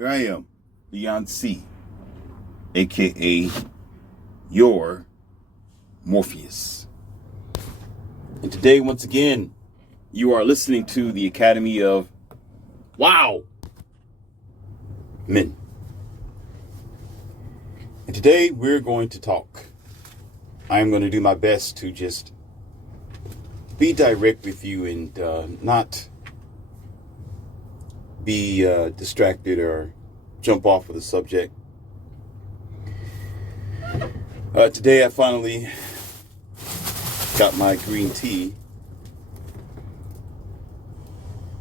Here I am, Leon C., aka your Morpheus. And today, once again, you are listening to the Academy of Wow Men. And today we're going to talk. I'm going to do my best to just be direct with you and not be distracted or jump off of the subject. Today I finally got my green tea,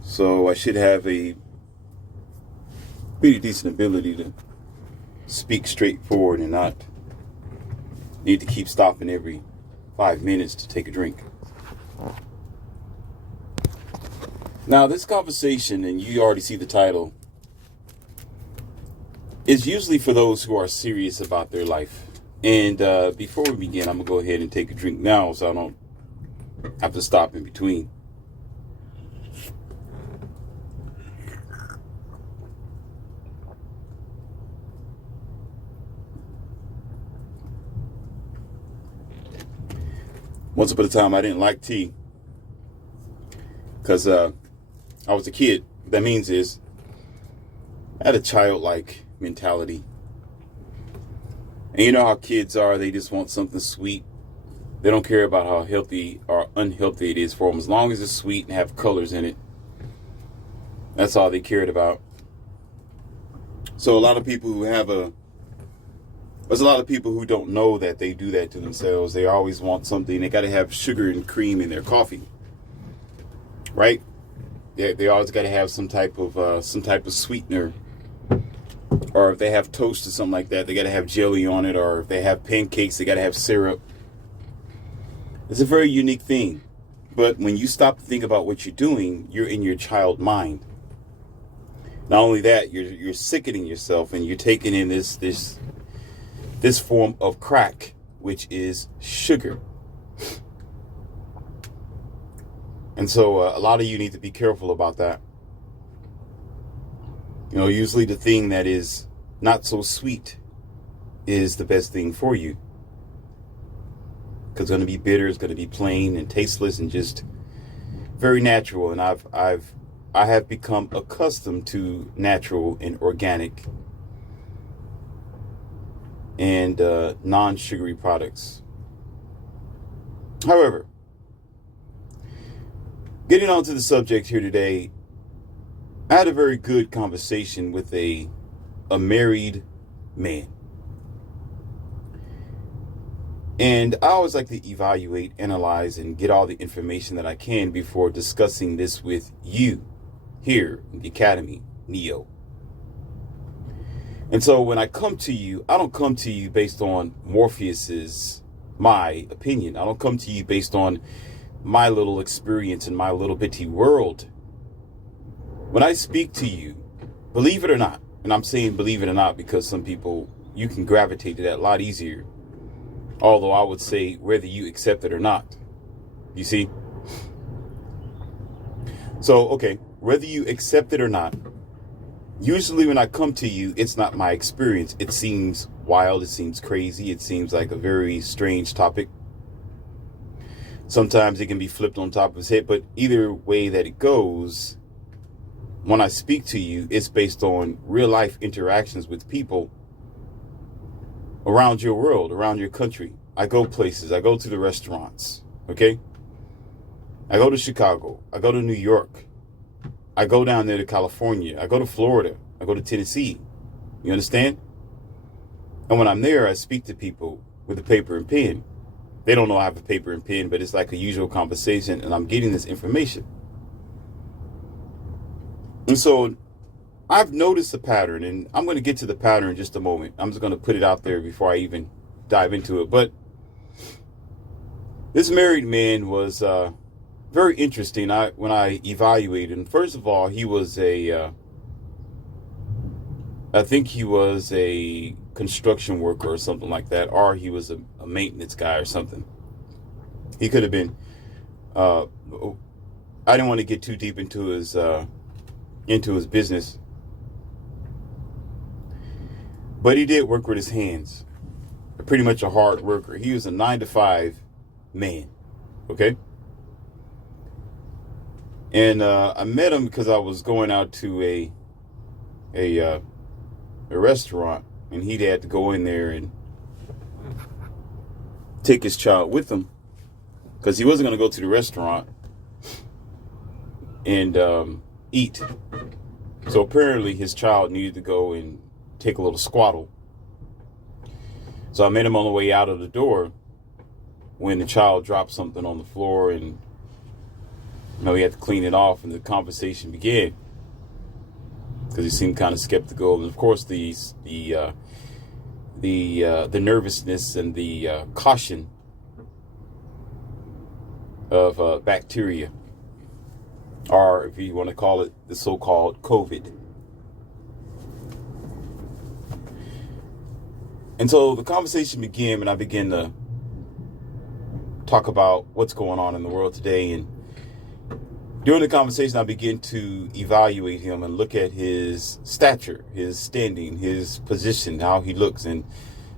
so I should have a pretty decent ability to speak straightforward and not need to keep stopping every 5 minutes to take a drink. Now, this conversation, and you already see the title, is usually for those who are serious about their life. And before we begin, I'm going to go ahead and take a drink now so I don't have to stop in between. Once upon a time, I didn't like tea because I was a kid. What that means is I had a childlike mentality. And you know how kids are, they just want something sweet. They don't care about how healthy or unhealthy it is for them. As long as it's sweet and have colors in it, that's all they cared about. So a lot of people who there's a lot of people who don't know that they do that to themselves. They always want something. They got to have sugar and cream in their coffee, right? They always got to have some type of sweetener. Or if they have toast or something like that, they got to have jelly on it. Or if they have pancakes, they got to have syrup. It's a very unique thing. But when you stop to think about what you're doing, you're in your child mind. Not only that, you're sickening yourself and you're taking in this form of crack, which is sugar. And so a lot of you need to be careful about that. You know, usually the thing that is not so sweet is the best thing for you. Because it's going to be bitter, it's going to be plain and tasteless and just very natural. And I have become accustomed to natural and organic and non-sugary products. However, getting on to the subject here today, I had a very good conversation with a married man. And I always like to evaluate, analyze, and get all the information that I can before discussing this with you here in the Academy, Neo. And so when I come to you, I don't come to you based on my opinion. I don't come to you based on my little experience in my little bitty world. When I speak to you, believe it or not, and I'm saying believe it or not because some people, you can gravitate to that a lot easier. Although I would say whether you accept it or not. You see? So, okay, whether you accept it or not, usually when I come to you, it's not my experience. It seems wild, it seems crazy, it seems like a very strange topic. Sometimes it can be flipped on top of his head, but either way that it goes, when I speak to you, it's based on real life interactions with people around your world, around your country. I go places, I go to the restaurants, okay? I go to Chicago, I go to New York, I go down there to California, I go to Florida, I go to Tennessee. You understand? And when I'm there, I speak to people with a paper and pen. They don't know I have a paper and pen, but it's like a usual conversation, and I'm getting this information. And so I've noticed a pattern, and I'm going to get to the pattern in just a moment. I'm just going to put it out there before I even dive into it. But this married man was very interesting. When I evaluated him, first of all, he was I think he was a construction worker or something like that, or he was a maintenance guy or something. He could have been. I didn't want to get too deep into his business. But he did work with his hands. Pretty much a hard worker. He was a 9-to-5 man. Okay? And I met him because I was going out to a restaurant, and he'd had to go in there and take his child with him because he wasn't going to go to the restaurant and eat. So apparently his child needed to go and take a little squattle. So I met him on the way out of the door when the child dropped something on the floor, and he had to clean it off, and the conversation began because he seemed kind of skeptical, and of course the nervousness and the caution of bacteria, or if you want to call it the so-called COVID. And so the conversation began, and I began to talk about what's going on in the world today. And during the conversation, I began to evaluate him and look at his stature, his standing, his position, how he looks. And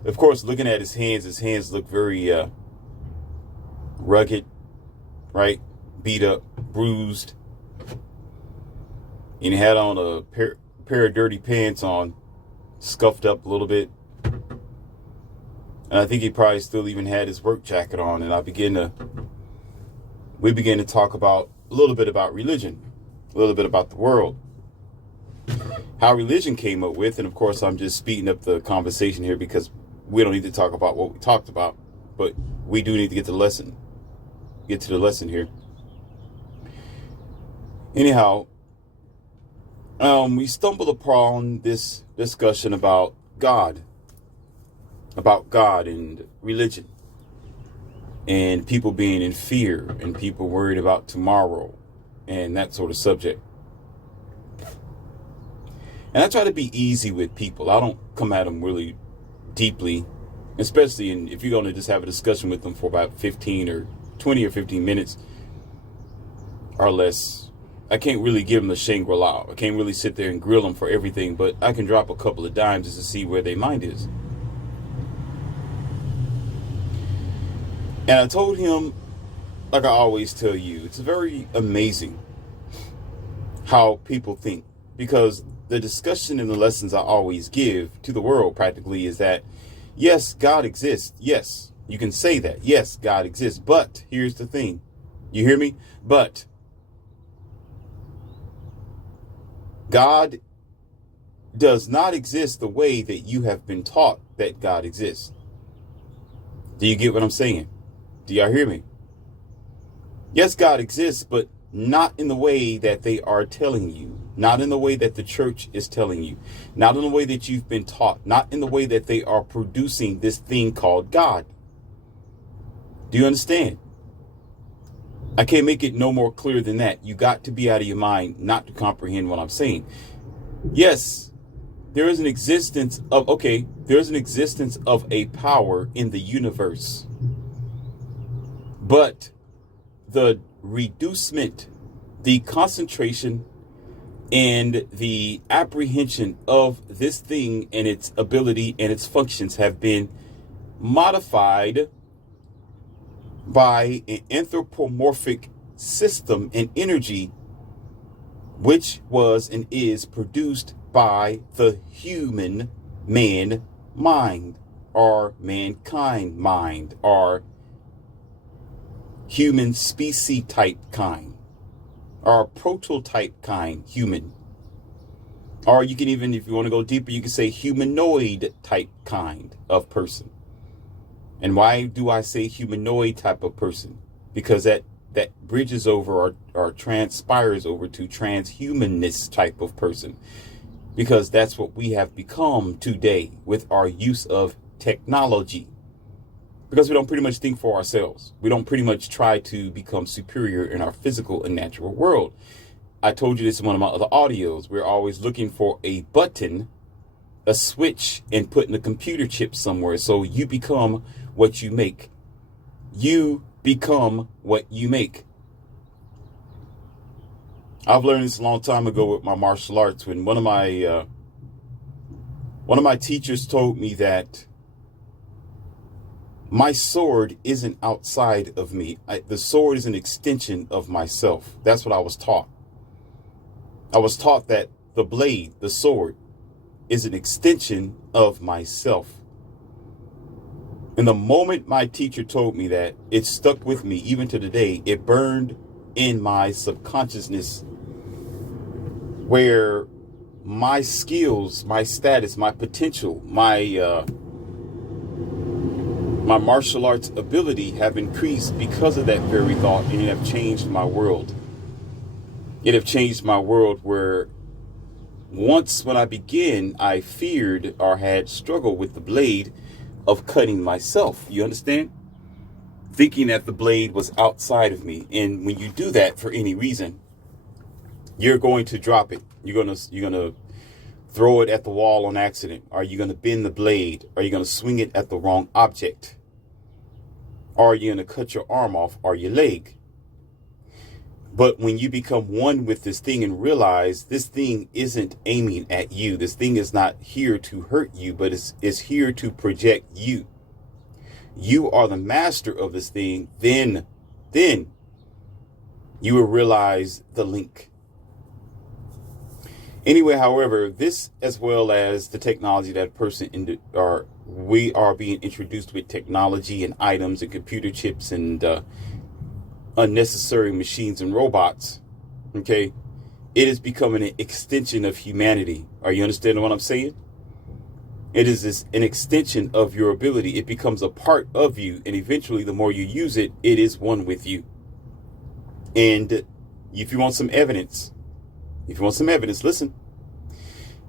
of course, looking at his hands look very rugged, right? Beat up, bruised. And he had on a pair of dirty pants on, scuffed up a little bit. And I think he probably still even had his work jacket on. And we began to talk about a little bit about religion, a little bit about the world, how religion came up with. And of course, I'm just speeding up the conversation here because we don't need to talk about what we talked about, but we do need to get to the lesson here. Anyhow, we stumbled upon this discussion about God and religion, and people being in fear, and people worried about tomorrow, and that sort of subject. And I try to be easy with people. I don't come at them really deeply, especially if you're going to just have a discussion with them for about 15 or 20 or 15 minutes or less. I can't really give them the Shangri-La. I can't really sit there and grill them for everything, but I can drop a couple of dimes just to see where their mind is. And I told him, like I always tell you, it's very amazing how people think, because the discussion and the lessons I always give to the world practically is that, yes, God exists. Yes, you can say that. Yes, God exists. But here's the thing. You hear me? But God does not exist the way that you have been taught that God exists. Do you get what I'm saying? Do y'all hear me? Yes, God exists, but not in the way that they are telling you. Not in the way that the church is telling you. Not in the way that you've been taught. Not in the way that they are producing this thing called God. Do you understand? I can't make it no more clear than that. You got to be out of your mind not to comprehend what I'm saying. Yes, there's an existence of a power in the universe. But the reducement, the concentration, and the apprehension of this thing and its ability and its functions have been modified by an anthropomorphic system and energy, which was and is produced by the human man mind, or mankind mind, or human species type kind, or prototype kind human. Or you can even, if you want to go deeper, you can say humanoid type kind of person. And why do I say humanoid type of person? Because that bridges over or transpires over to transhumanist type of person. Because that's what we have become today with our use of technology. Because we don't pretty much think for ourselves. We don't pretty much try to become superior in our physical and natural world. I told you this in one of my other audios. We're always looking for a button, a switch, and putting a computer chip somewhere. So you become what you make. You become what you make. I've learned this a long time ago with my martial arts, when one of my One of my teachers told me that my sword isn't outside of me. The sword is an extension of myself. That's what I was taught. I was taught that the blade, the sword, is an extension of myself. And the moment my teacher told me that, it stuck with me even to today. It burned in my subconsciousness, where my skills, my status, my potential, my martial arts ability have increased because of that very thought, and it have changed my world. It have changed my world, where once when I began, I feared or had struggled with the blade of cutting myself. You understand? Thinking that the blade was outside of me. And when you do that for any reason, you're going to drop it. You're gonna throw it at the wall on accident. Are you gonna bend the blade? Are you gonna swing it at the wrong object? Or are you gonna cut your arm off or your leg? But when you become one with this thing and realize this thing isn't aiming at you, this thing is not here to hurt you, but it's here to project you. You are the master of this thing. Then you will realize the link. Anyway, however, this, as well as the technology that we are being introduced with technology and items and computer chips and unnecessary machines and robots, okay, it is becoming an extension of humanity. Are you understanding what I'm saying? It is an extension of your ability. It becomes a part of you, and eventually the more you use it, it is one with you. And if you want some evidence, listen.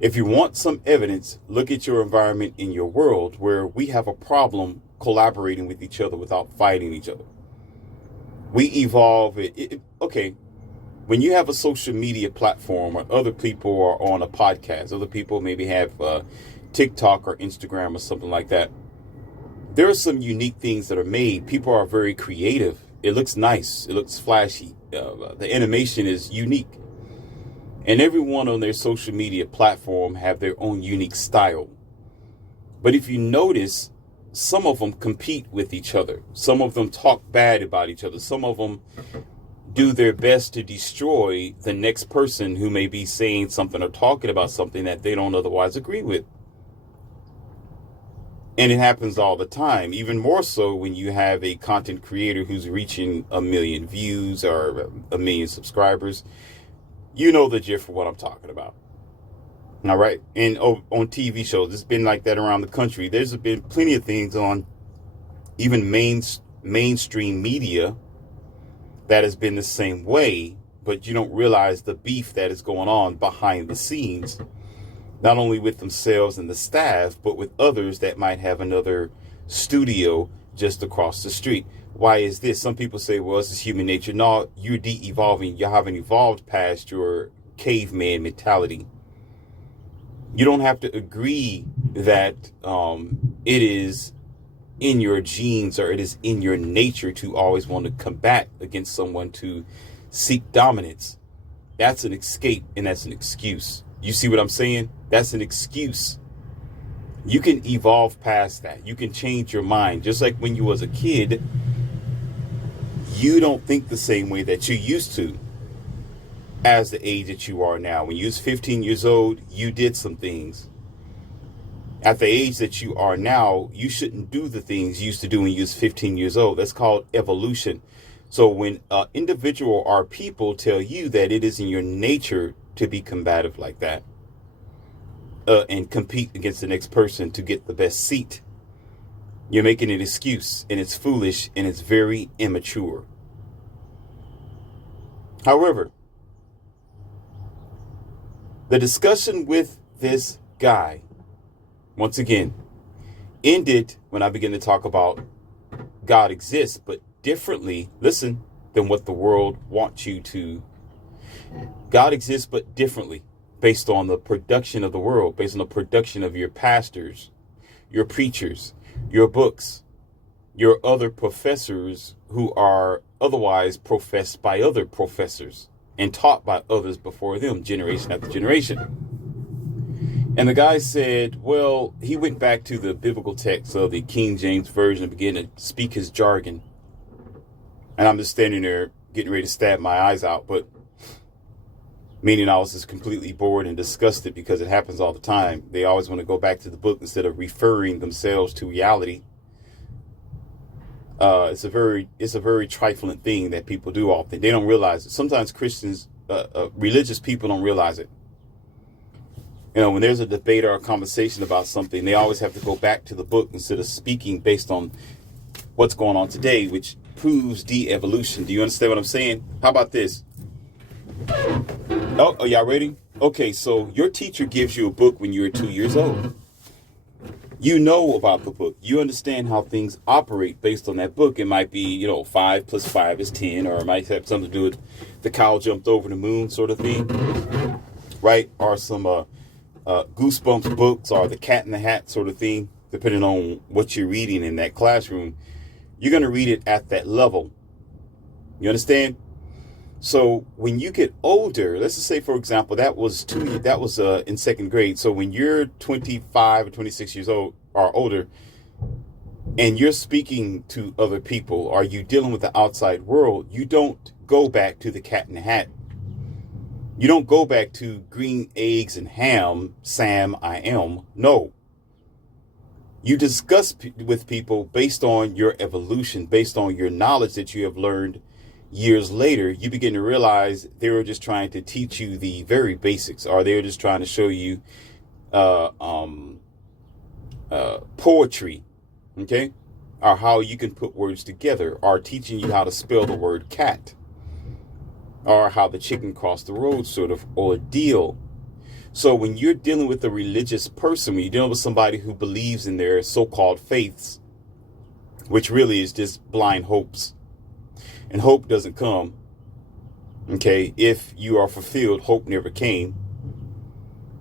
If you want some evidence, look at your environment in your world, where we have a problem collaborating with each other without fighting each other. We evolve. Okay, when you have a social media platform, or other people are on a podcast, other people maybe have TikTok or Instagram or something like that, there are some unique things that are made. People are very creative. It looks nice. It looks flashy. The animation is unique. And everyone on their social media platform have their own unique style. But if you notice, some of them compete with each other. Some of them talk bad about each other. Some of them do their best to destroy the next person who may be saying something or talking about something that they don't otherwise agree with. And it happens all the time, even more so when you have a content creator who's reaching 1 million views or 1 million subscribers. You know the gist for what I'm talking about. All right. And on TV shows, it's been like that around the country. There's been plenty of things on even mainstream media that has been the same way, but you don't realize the beef that is going on behind the scenes, not only with themselves and the staff, but with others that might have another studio just across the street. Why is this? Some people say, well, this is human nature. No, you're de-evolving. You haven't evolved past your caveman mentality. You don't have to agree that it is in your genes or it is in your nature to always want to combat against someone, to seek dominance. That's an escape, and that's an excuse. You see what I'm saying? That's an excuse. You can evolve past that. You can change your mind. Just like when you was a kid, you don't think the same way that you used to as the age that you are now. When you was 15 years old, you did some things. At the age that you are now, you shouldn't do the things you used to do when you was 15 years old. That's called evolution. So when an individual or people tell you that it is in your nature to be combative like that, and compete against the next person to get the best seat, you're making an excuse, and it's foolish, and it's very immature. However, the discussion with this guy, once again, ended when I began to talk about God exists, but differently, listen, than what the world wants you to. God exists, but differently, based on the production of the world, based on the production of your pastors, your preachers, your books, your other professors who are otherwise professed by other professors and taught by others before them, generation after generation. And the guy said, well, he went back to the biblical text of the King James Version and began to speak his jargon. And I'm just standing there getting ready to stab my eyes out, but meaning I was just completely bored and disgusted because it happens all the time. They always want to go back to the book instead of referring themselves to reality. It's a very trifling thing that people do often. They don't realize it. Sometimes Christians, religious people don't realize it. When there's a debate or a conversation about something, they always have to go back to the book instead of speaking based on what's going on today, which proves de-evolution. Do you understand what I'm saying? How about this? Oh, are y'all ready? Okay, so your teacher gives you a book when you're 2 years old. You know about the book. You understand how things operate based on that book. It might be, 5 plus 5 is 10, or it might have something to do with the cow jumped over the moon sort of thing, right? Or some Goosebumps books, or the Cat in the Hat sort of thing, depending on what you're reading in that classroom. You're going to read it at that level. You understand? So when you get older, let's just say, for example, that was in second grade. So when you're 25 or 26 years old or older, and you're speaking to other people, or you dealing with the outside world, you don't go back to the Cat in the Hat. You don't go back to green eggs and ham, Sam, I am. No. You discuss with people based on your evolution, based on your knowledge that you have learned. Years later, you begin to realize they were just trying to teach you the very basics, or they were just trying to show you poetry, okay? Or how you can put words together, or teaching you how to spell the word cat, or how the chicken crossed the road sort of ordeal. So when you're dealing with a religious person, when you're dealing with somebody who believes in their so-called faiths, which really is just blind hopes, and hope doesn't come, okay, if you are fulfilled, hope never came,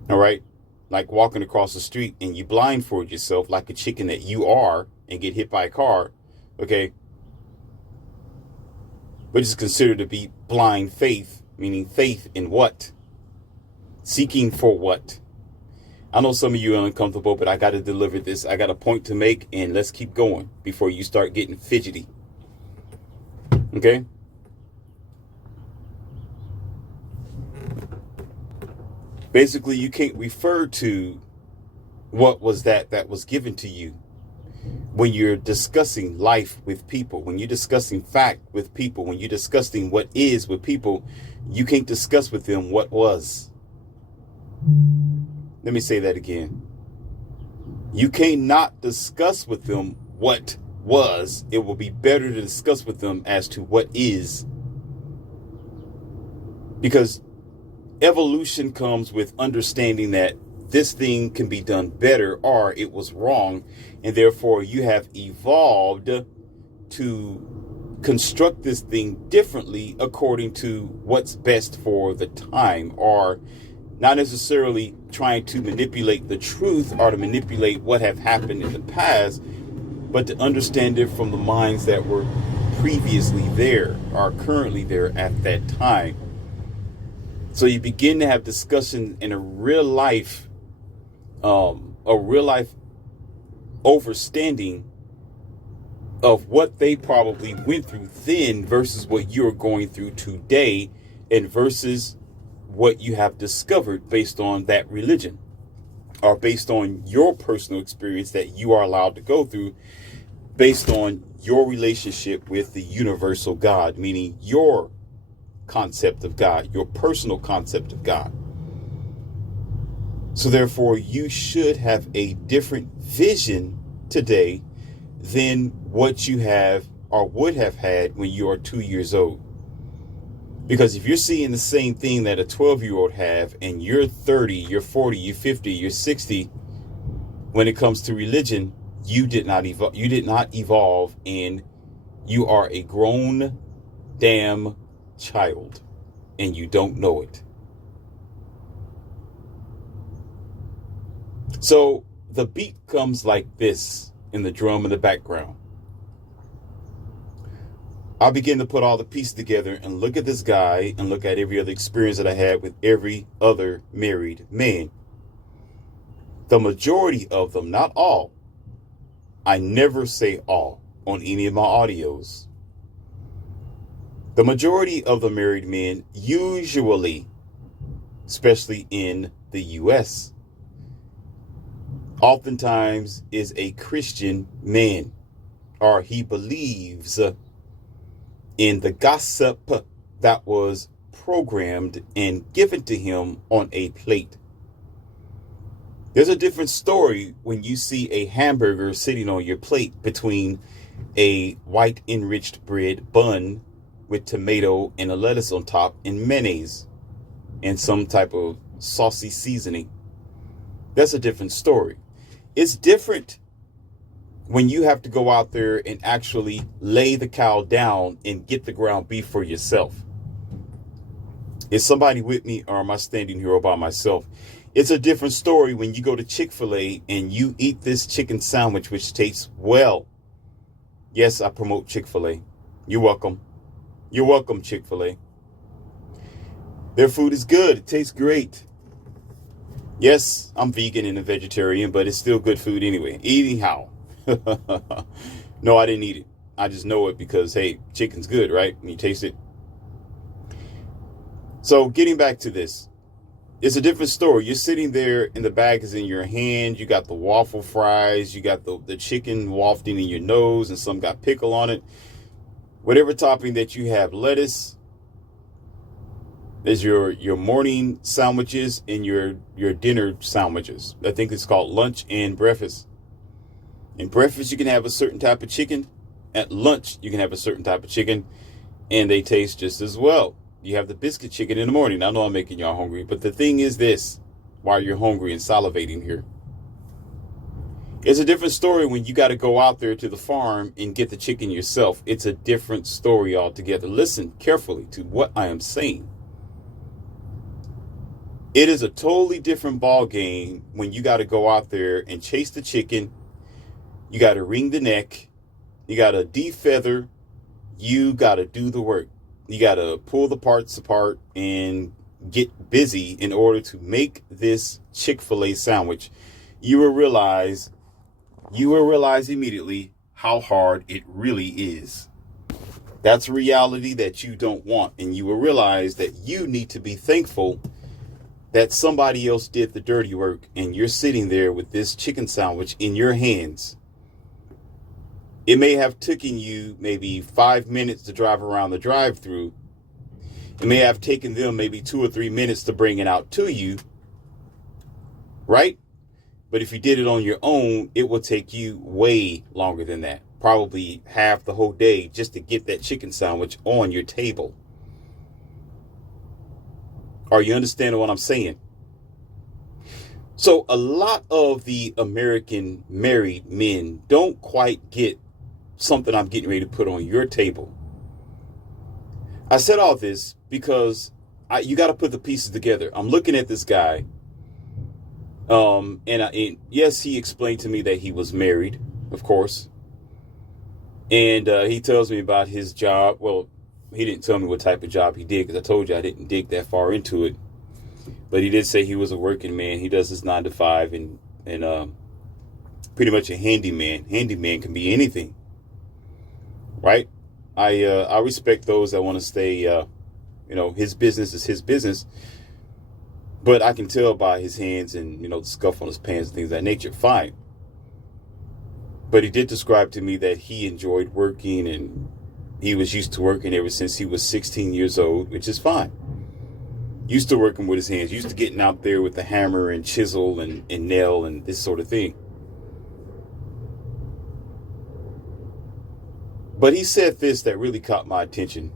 all right? Like walking across the street and you blindfold yourself like a chicken that you are and get hit by a car, okay, which is considered to be blind faith, meaning faith in what? Seeking for what? I know some of you are uncomfortable, but I got to deliver this. I got a point to make, and let's keep going before you start getting fidgety. Okay? Basically, you can't refer to what was that was given to you when you're discussing life with people, when you're discussing fact with people, when you're discussing what is with people. You can't discuss with them what was. Let me say that again. You can't not discuss with them what was. It will be better to discuss with them as to what is. Because evolution comes with understanding that this thing can be done better, or it was wrong, and therefore you have evolved to construct this thing differently according to what's best for the time, or not necessarily trying to manipulate the truth or to manipulate what have happened in the past, but to understand it from the minds that were previously there, or currently there at that time. So you begin to have discussion in a real life overstanding of what they probably went through then versus what you're going through today, and versus what you have discovered based on that religion, or based on your personal experience that you are allowed to go through, based on your relationship with the universal God, meaning your concept of God, your personal concept of God. So therefore, you should have a different vision today than what you have or would have had when you are 2 years old. Because if you're seeing the same thing that a 12-year-old have, and you're 30, you're 40, you're 50, you're 60, when it comes to religion, you did not evolve, and you are a grown damn child, and you don't know it. So the beat comes like this in the drum in the background. I begin to put all the pieces together and look at this guy and look at every other experience that I had with every other married man. The majority of them, not all, I never say all on any of my audios. The majority of the married men, usually, especially in the U.S., oftentimes is a Christian man, or he believes in the gossip that was programmed and given to him on a plate. There's a different story when you see a hamburger sitting on your plate between a white enriched bread bun with tomato and a lettuce on top and mayonnaise and some type of saucy seasoning. That's a different story. It's different when you have to go out there and actually lay the cow down and get the ground beef for yourself. Is somebody with me, or am I standing here all by myself? It's a different story when you go to Chick-fil-A and you eat this chicken sandwich, which tastes well. Yes, I promote Chick-fil-A. You're welcome. You're welcome, Chick-fil-A. Their food is good. It tastes great. Yes, I'm vegan and a vegetarian, but it's still good food anyway. Anyhow. No, I didn't eat it. I just know it because, hey, chicken's good, right? When you taste it. So getting back to this, it's a different story. You're sitting there and the bag is in your hand. You got the waffle fries. You got the chicken wafting in your nose, and some got pickle on it. Whatever topping that you have, lettuce. There's your morning sandwiches and your dinner sandwiches. I think it's called lunch and breakfast. In breakfast, you can have a certain type of chicken. At lunch, you can have a certain type of chicken, and they taste just as well. You have the biscuit chicken in the morning. I know I'm making y'all hungry, but the thing is this, while you're hungry and salivating here, it's a different story when you got to go out there to the farm and get the chicken yourself. It's a different story altogether. Listen carefully to what I am saying. It is a totally different ball game when you got to go out there and chase the chicken. You got to wring the neck. You got to defeather. You got to do the work. You got to pull the parts apart and get busy in order to make this Chick-fil-A sandwich. You will realize immediately how hard it really is. That's a reality that you don't want. And you will realize that you need to be thankful that somebody else did the dirty work, and you're sitting there with this chicken sandwich in your hands. It may have taken you maybe 5 minutes to drive around the drive-thru. It may have taken them maybe 2 or 3 minutes to bring it out to you, right? But if you did it on your own, it will take you way longer than that. Probably half the whole day just to get that chicken sandwich on your table. Are you understanding what I'm saying? So a lot of the American married men don't quite get something I'm getting ready to put on your table. I said all this because you got to put the pieces together. I'm looking at this guy. And yes, he explained to me that he was married, of course. And he tells me about his job. Well, he didn't tell me what type of job he did, because I told you I didn't dig that far into it. But he did say he was a working man. He does his 9 to 5 and pretty much a handyman. Handyman can be anything, right? I respect those that want to stay, his business is his business. But I can tell by his hands and, the scuff on his pants and things of that nature. Fine. But he did describe to me that he enjoyed working, and he was used to working ever since he was 16 years old, which is fine. Used to working with his hands, used to getting out there with the hammer and chisel and nail and this sort of thing. But he said this that really caught my attention,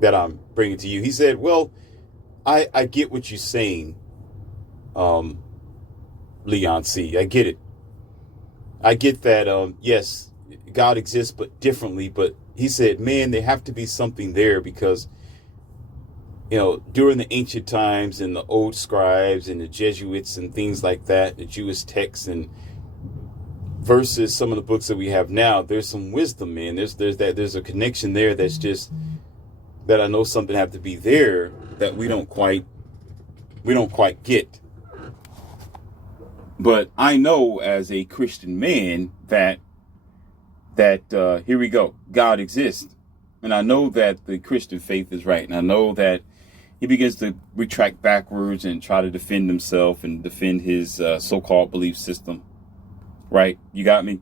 that I'm bringing to you. He said, well, I get what you're saying, Leon C. I get it. I get that, yes, God exists, but differently. But he said, man, there have to be something there, because, during the ancient times and the old scribes and the Jesuits and things like that, the Jewish texts and versus some of the books that we have now, there's some wisdom, man. There's a connection there that's just, that I know something have to be there that we don't quite get. But I know as a Christian man that here we go, God exists. And I know that the Christian faith is right. And I know that he begins to retract backwards and try to defend himself and defend his so-called belief system. Right? You got me?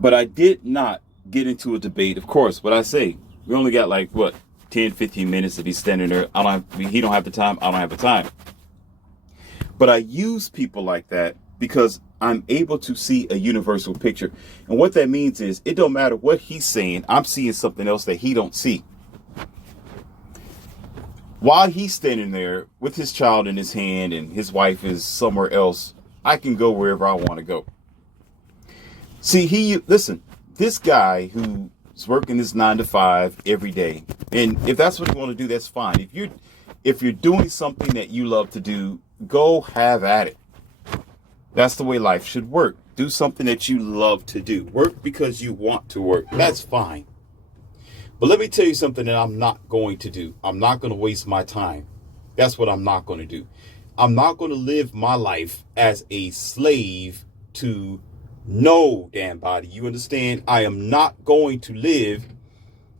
But I did not get into a debate. Of course, what I say, we only got like, 10, 15 minutes if he's standing there. He don't have the time. I don't have the time. But I use people like that because I'm able to see a universal picture. And what that means is it don't matter what he's saying. I'm seeing something else that he don't see. While he's standing there with his child in his hand and his wife is somewhere else, I can go wherever I want to go. See, listen, this guy who's working his 9 to 5 every day, and if that's what you want to do, that's fine. If you're doing something that you love to do, go have at it. That's the way life should work. Do something that you love to do. Work because you want to work. That's fine. But let me tell you something that I'm not going to do. I'm not going to waste my time. That's what I'm not going to do. I'm not going to live my life as a slave to no damn body. You understand? I am not going to live.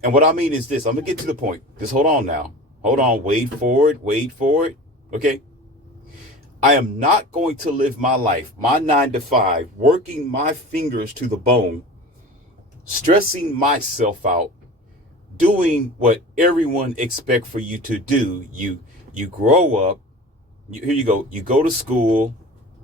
And what I mean is this. I'm going to get to the point. Just hold on now. Hold on. Wait for it. Okay? I am not going to live my life, my 9 to 5, working my fingers to the bone, stressing myself out, doing what everyone expects for you to do. You grow up. Here you go. You go to school.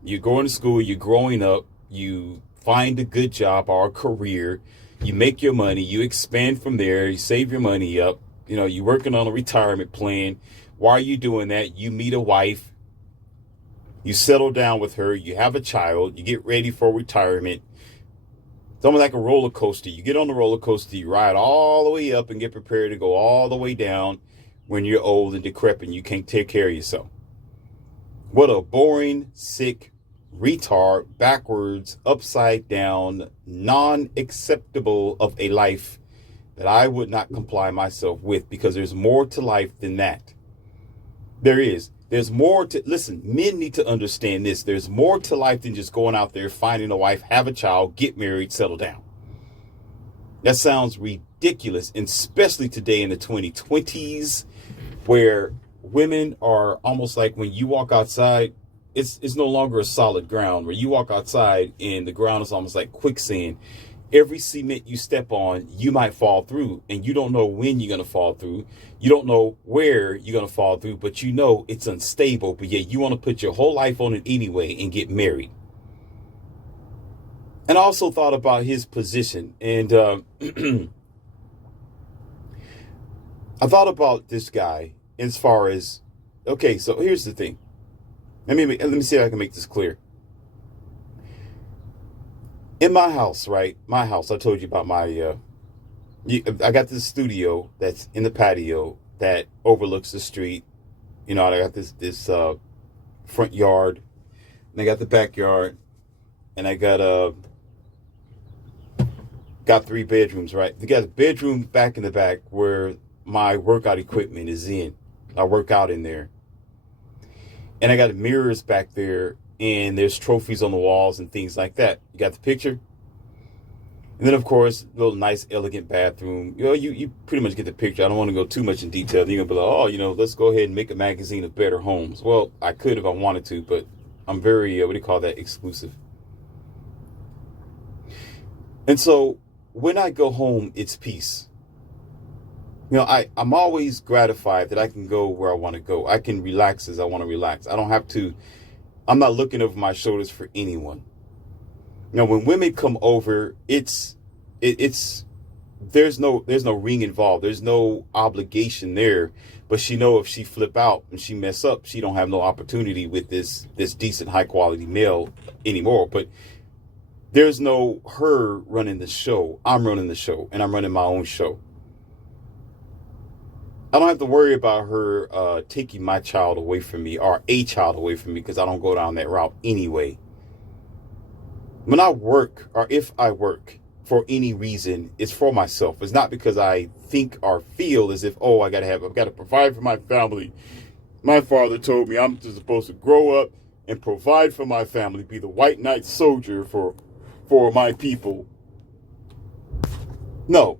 You're going to school. You're growing up. You find a good job or a career. You make your money. You expand from there. You save your money up. You're working on a retirement plan. While you're doing that, you meet a wife. You settle down with her. You have a child. You get ready for retirement. It's almost like a roller coaster. You get on the roller coaster. You ride all the way up and get prepared to go all the way down when you're old and decrepit and you can't take care of yourself. What a boring, sick, retard, backwards, upside down, non-acceptable of a life that I would not comply myself with, because there's more to life than that. There is. There's more to, listen, men need to understand this. There's more to life than just going out there, finding a wife, have a child, get married, settle down. That sounds ridiculous, and especially today in the 2020s, where women are almost like, when you walk outside, it's no longer a solid ground. Where you walk outside and the ground is almost like quicksand. Every cement you step on, you might fall through, and you don't know when you're going to fall through. You don't know where you're going to fall through, but you know it's unstable, but yet you want to put your whole life on it anyway and get married. And I also thought about his position, and I thought about this guy as far as, okay, so here's the thing. Let me see if I can make this clear. In my house, right? My house, I told you about my, I got this studio that's in the patio that overlooks the street. I got this front yard, and I got the backyard, and I got 3 bedrooms, right? They got a bedroom back in the back where my workout equipment is in. I work out in there. And I got mirrors back there, and there's trophies on the walls and things like that. You got the picture? And then, of course, a little nice, elegant bathroom. You pretty much get the picture. I don't want to go too much in detail. You're going to be like, let's go ahead and make a magazine of better homes. Well, I could if I wanted to, but I'm very, exclusive. And so when I go home, it's peace. I'm always gratified that I can go where I want to go. I can relax as I want to relax. I'm not looking over my shoulders for anyone. When women come over, there's no ring involved. There's no obligation there. But if she flip out and she mess up, she don't have no opportunity with this decent, high quality male anymore. But there's no her running the show. I'm running the show, and I'm running my own show. I don't have to worry about her taking my child away from me, or a child away from me, because I don't go down that route anyway. When I work, or if I work for any reason, it's for myself. It's not because I think or feel as if, I've got to provide for my family. My father told me I'm just supposed to grow up, and provide for my family, be the white knight soldier for my people. No,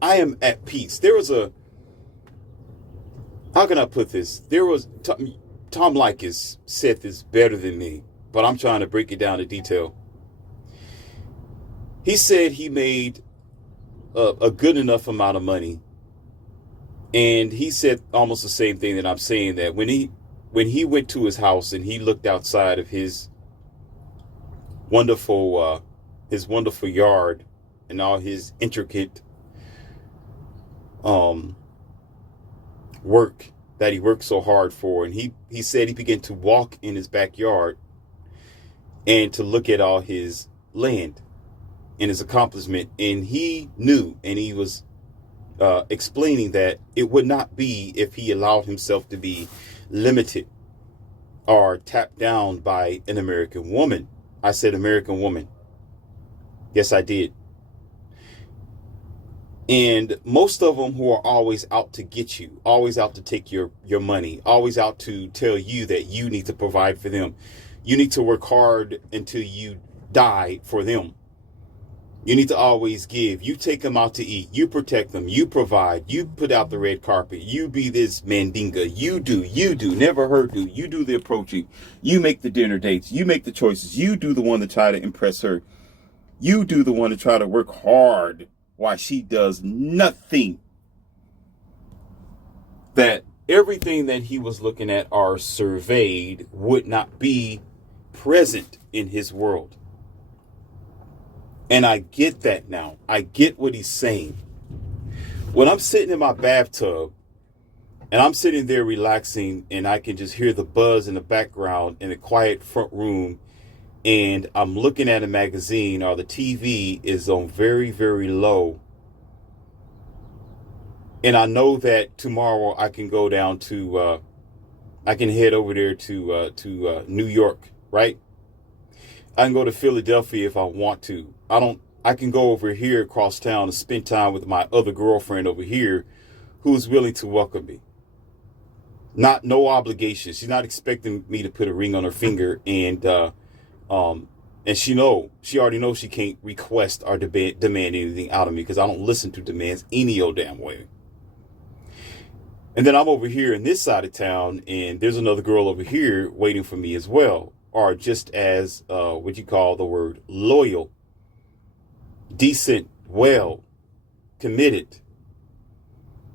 I am at peace. There was a, how can I put this? There was, Tom Leykis said this better than me, but I'm trying to break it down to detail. He said he made a good enough amount of money. And he said almost the same thing that I'm saying, that when he went to his house and he looked outside of his wonderful yard and all his intricate work that he worked so hard for, and he said he began to walk in his backyard and to look at all his land and his accomplishment, and he knew, and he was explaining that it would not be if he allowed himself to be limited or tapped down by an American woman. I said American woman. Yes, I did. And most of them who are always out to get you, always out to take your money, always out to tell you that you need to provide for them. You need to work hard until you die for them. You need to always give. You take them out to eat. You protect them. You provide. You put out the red carpet. You be this mandinga. You do. Never her do. You do the approaching. You make the dinner dates. You make the choices. You do the one to try to impress her. You do the one to try to work hard while she does nothing. That everything that he was looking at or surveyed would not be present in his world. And I get that now. I get what he's saying. When I'm sitting in my bathtub and I'm sitting there relaxing and I can just hear the buzz in the background in a quiet front room, and I'm looking at a magazine or the TV is on very, very low, and I know that tomorrow I can go down to, I can head over there to New York, right? I can go to Philadelphia if I want to. I can go over here across town and spend time with my other girlfriend over here who's willing to welcome me. No obligation. She's not expecting me to put a ring on her finger, and she already knows she can't request or demand anything out of me because I don't listen to demands any old damn way. And then I'm over here in this side of town, and there's another girl over here waiting for me as well, or just as what you call the word loyal, decent, well, committed,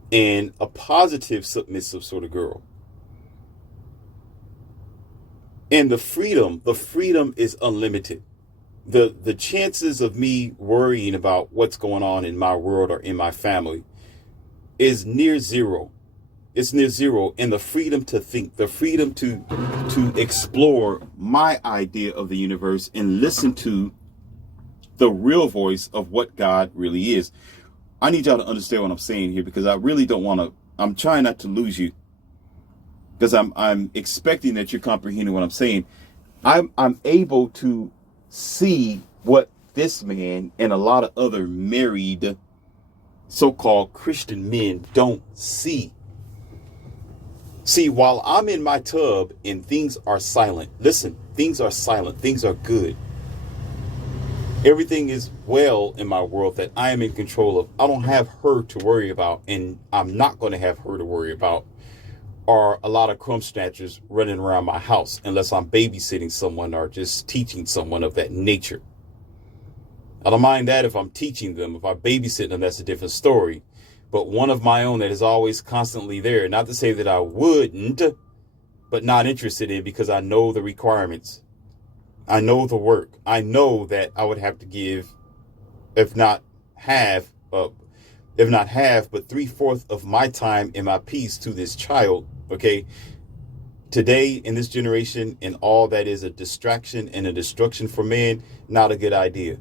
and a positive, submissive sort of girl. And the freedom is unlimited. The chances of me worrying about what's going on in my world or in my family is near zero. It's near zero. And the freedom to think, the freedom to explore my idea of the universe and listen to the real voice of what God really is. I need y'all to understand what I'm saying here, because I really don't want to, I'm trying not to lose you, because I'm expecting that you're comprehending what I'm saying. I'm able to see what this man and a lot of other married so-called Christian men don't see. See, while I'm in my tub and things are silent, listen, things are silent, things are good. Everything is well in my world that I am in control of. I don't have her to worry about, and I'm not going to have her to worry about, or a lot of crumb snatchers running around my house, unless I'm babysitting someone or just teaching someone of that nature. I don't mind that if I'm teaching them. If I babysit them, that's a different story. But one of my own that is always constantly there, not to say that I wouldn't, but not interested in, because I know the requirements. I know the work. I know that I would have to give, if not half, but 3/4 of my time and my peace to this child. Okay. Today in this generation, and all that is a distraction and a destruction for man, not a good idea.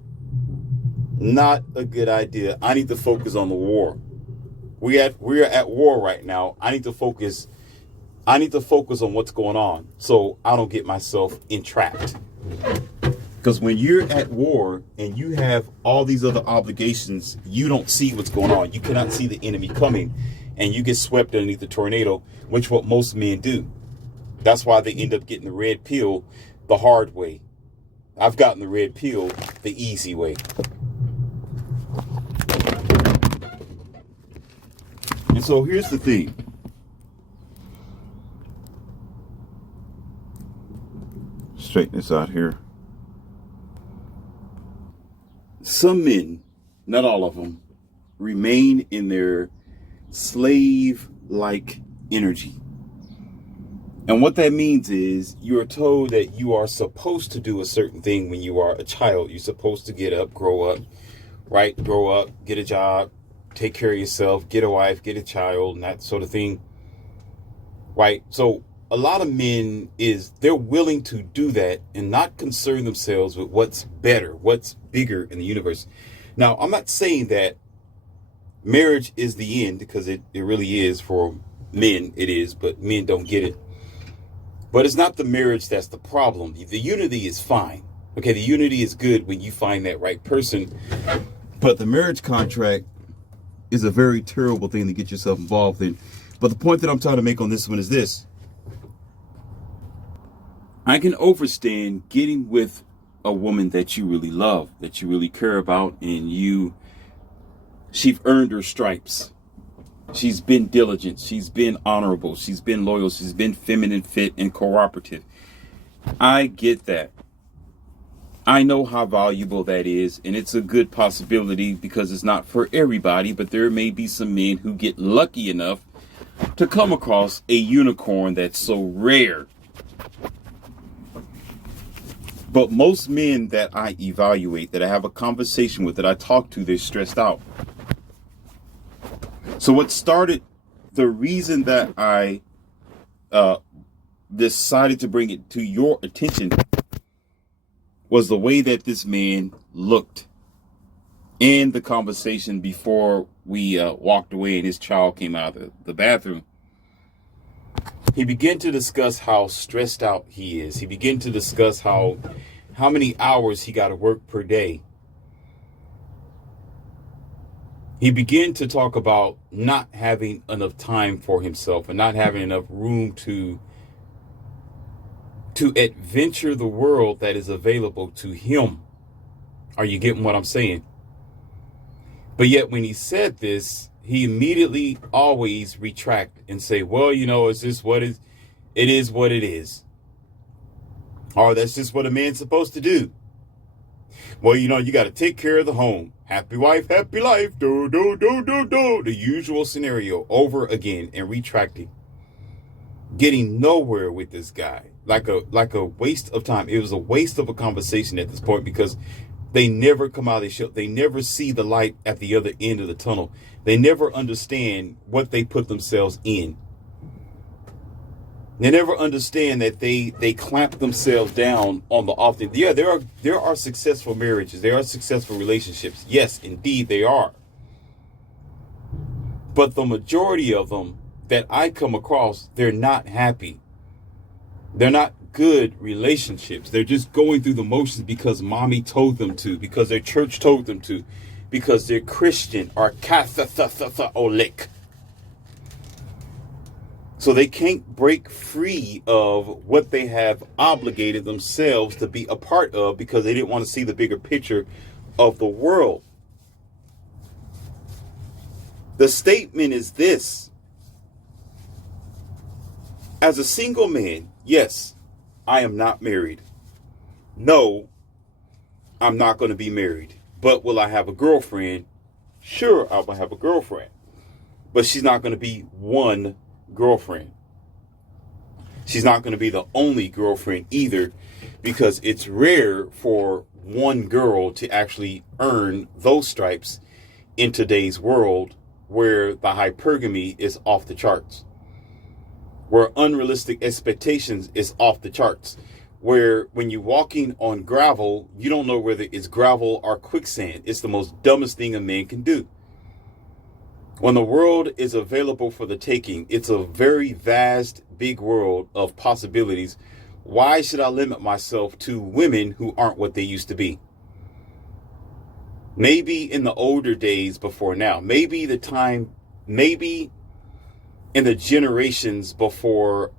Not a good idea. I need to focus on the war. We're at war right now. I need to focus on what's going on, so I don't get myself entrapped. Because when you're at war and you have all these other obligations, you don't see what's going on. You cannot see the enemy coming, and you get swept underneath the tornado, which what most men do. That's why they end up getting the red pill the hard way. I've gotten the red pill the easy way. And so here's the thing. Straighten this out here. Some men, not all of them, remain in their slave-like energy. And what that means is you are told that you are supposed to do a certain thing when you are a child. You're supposed to get up, grow up, right? Grow up, get a job, take care of yourself, get a wife, get a child, and that sort of thing, right? So a lot of men they're willing to do that and not concern themselves with what's better, what's bigger in the universe. Now, I'm not saying that marriage is the end, because it really is for men. It is, but men don't get it. But it's not the marriage that's the problem. The unity is fine. Okay, the unity is good when you find that right person. But the marriage contract is a very terrible thing to get yourself involved in. But the point that I'm trying to make on this one is this. I can understand getting with a woman that you really love, that you really care about, and she's earned her stripes. She's been diligent. She's been honorable. She's been loyal. She's been feminine, fit, and cooperative. I get that. I know how valuable that is, and it's a good possibility because it's not for everybody, but there may be some men who get lucky enough to come across a unicorn that's so rare. But most men that I evaluate, that I have a conversation with, that I talk to, they're stressed out. So what started, the reason that I decided to bring it to your attention was the way that this man looked in the conversation before we walked away and his child came out of the bathroom. He began to discuss how stressed out he is. He began to discuss how many hours he got to work per day. He began to talk about not having enough time for himself and not having enough room to adventure the world that is available to him. Are you getting what I'm saying? But yet when he said this, he immediately always retract and say, well, it's just it is what it is. Or that's just what a man's supposed to do. Well, you got to take care of the home. Happy wife, happy life. Do, do, do, do, do. The usual scenario over again and retracting. Getting nowhere with this guy. Like a waste of time. It was a waste of a conversation at this point because they never come out of the show. They never see the light at the other end of the tunnel. They never understand what they put themselves in. They never understand that they clamp themselves down on the often. Yeah, there are successful marriages. There are successful relationships. Yes, indeed they are. But the majority of them that I come across, they're not happy. They're not good relationships. They're just going through the motions because mommy told them to, because their church told them to, because they're Christian or Catholic. So they can't break free of what they have obligated themselves to be a part of because they didn't want to see the bigger picture of the world. The statement is this. As a single man, yes, I am not married. No, I'm not going to be married. But will I have a girlfriend? Sure, I will have a girlfriend. But she's not going to be one girlfriend. She's not going to be the only girlfriend either, because it's rare for one girl to actually earn those stripes in today's world where the hypergamy is off the charts, where unrealistic expectations is off the charts, where when you're walking on gravel, you don't know whether it's gravel or quicksand. It's the most dumbest thing a man can do. When the world is available for the taking, it's a very vast, big world of possibilities. Why should I limit myself to women who aren't what they used to be? Maybe in the older days before now, maybe in the generations before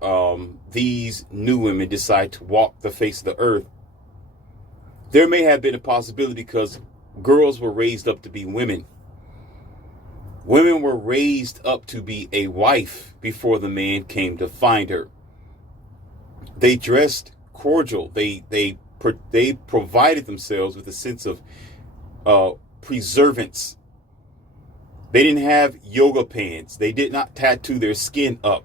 these new women decide to walk the face of the earth, there may have been a possibility because girls were raised up to be women. Women were raised up to be a wife before the man came to find her. They dressed cordial. They provided themselves with a sense of preservance. They didn't have yoga pants. They did not tattoo their skin up.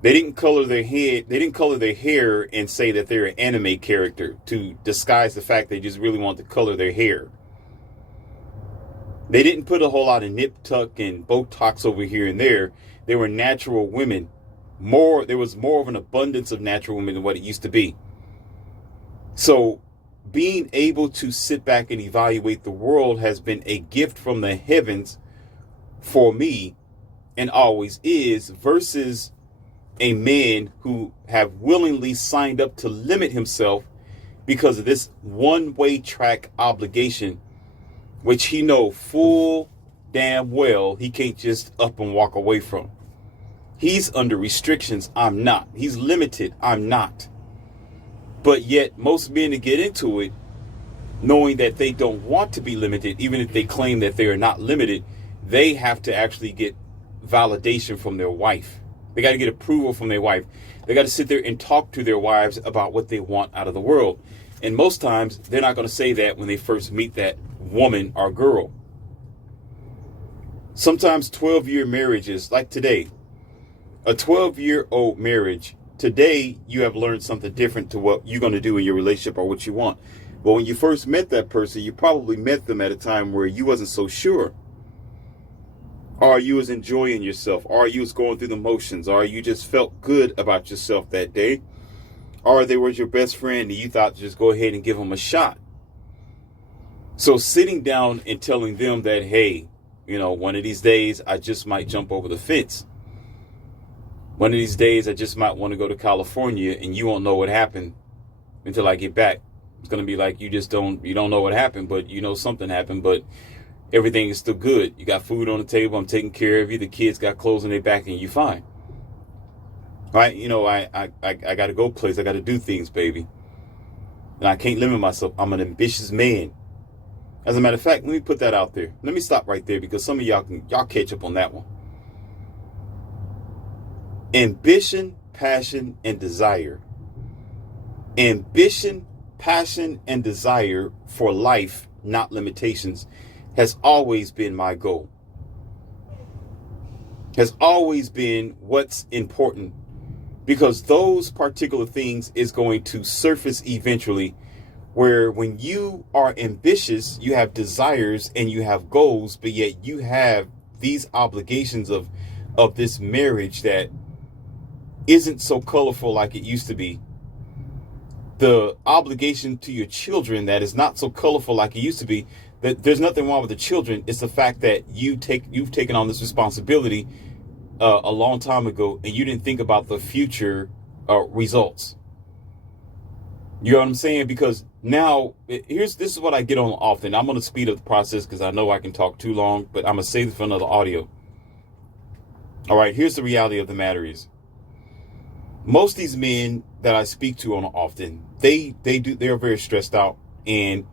They didn't color their hair. They didn't color their hair and say that they're an anime character to disguise the fact they just really want to color their hair. They didn't put a whole lot of nip tuck and Botox over here and there. They were natural women. There was more of an abundance of natural women than what it used to be. So being able to sit back and evaluate the world has been a gift from the heavens for me, and always is, versus a man who have willingly signed up to limit himself because of this one-way track obligation, which he know full damn well he can't just up and walk away from. He's under restrictions. I'm not. He's limited. I'm not. But yet most men that get into it, knowing that they don't want to be limited, even if they claim that they are not limited, they have to actually get validation from their wife. They got to get approval from their wife. They got to sit there and talk to their wives about what they want out of the world. And most times they're not going to say that when they first meet that woman or girl. Sometimes 12-year marriages, like today, a 12-year-old marriage, today you have learned something different to what you're going to do in your relationship or what you want. But when you first met that person, you probably met them at a time where you wasn't so sure. Or you was enjoying yourself, or you was going through the motions, or you just felt good about yourself that day, or they were your best friend and you thought to just go ahead and give them a shot. So sitting down and telling them that, hey, one of these days I just might jump over the fence. One of these days I just might want to go to California, and you won't know what happened until I get back. It's going to be like you don't know what happened, but you know something happened, but everything is still good. You got food on the table. I'm taking care of you. The kids got clothes on their back, and you're fine. Right? I got to go places. I got to do things, baby. And I can't limit myself. I'm an ambitious man. As a matter of fact, let me put that out there. Let me stop right there because some of y'all catch up on that one. Ambition, passion, and desire. Ambition, passion, and desire for life, not limitations, has always been my goal. Has always been what's important, because those particular things is going to surface eventually, where when you are ambitious, you have desires and you have goals, but yet you have these obligations of this marriage that isn't so colorful like it used to be. The obligation to your children that is not so colorful like it used to be. That there's nothing wrong with the children. It's the fact that you've taken on this responsibility a long time ago, and you didn't think about the future results. You know what I'm saying? Because now this is what I get on often. I'm going to speed up the process because I know I can talk too long, but I'm going to save it for another audio. All right. Here's the reality of the matter is, most of these men that I speak to on often, they are very stressed out, and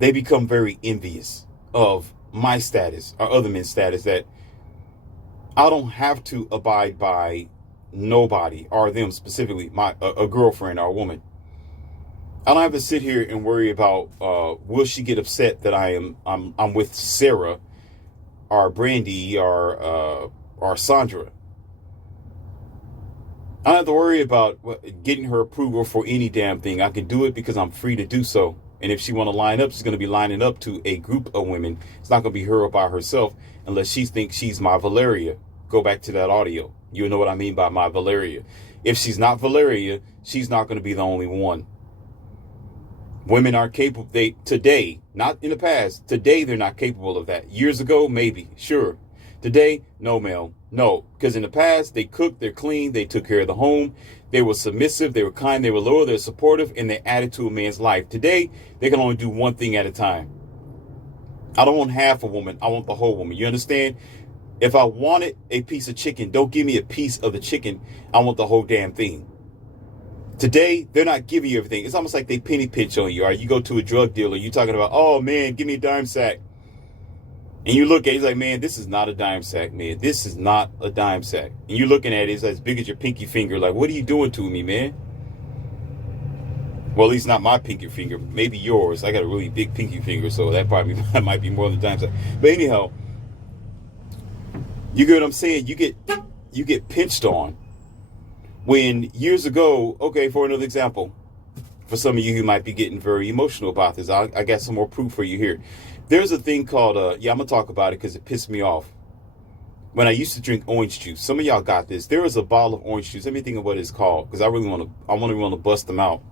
they become very envious of my status or other men's status, that I don't have to abide by nobody, or them specifically, a girlfriend or a woman. I don't have to sit here and worry about will she get upset that I'm with Sarah or Brandy or Sandra. I don't have to worry about getting her approval for any damn thing. I can do it because I'm free to do so. And if she want to line up, she's going to be lining up to a group of women. It's not going to be her by herself unless she thinks she's my Valeria. Go back to that audio. You know what I mean by my Valeria. If she's not Valeria, she's not going to be the only one. Women are capable. Today, not in the past, today they're not capable of that. Years ago, maybe, sure. Today, no, ma'am. No, because in the past, they cooked, they're clean, they took care of the home, they were submissive, they were kind, they were loyal, they're supportive, and they added to a man's life. Today, they can only do one thing at a time. I don't want half a woman, I want the whole woman. You understand? If I wanted a piece of chicken, don't give me a piece of the chicken. I want the whole damn thing. Today, they're not giving you everything. It's almost like they penny pinch on you. All right, you go to a drug dealer, you're talking about, oh man, give me a dime sack. And you look at it, he's like, man, this is not a dime sack, man. This is not a dime sack. And you're looking at it, it's as big as your pinky finger. Like, what are you doing to me, man? Well, at least not my pinky finger. Maybe yours. I got a really big pinky finger, so that probably that might be more than a dime sack. But anyhow, you get what I'm saying? You get pinched on. When years ago, okay, for another example, for some of you who might be getting very emotional about this, I got some more proof for you here. There's a thing called, I'm going to talk about it because it pissed me off. When I used to drink orange juice, some of y'all got this. There is a bottle of orange juice. Let me think of what it's called because I really want to bust them out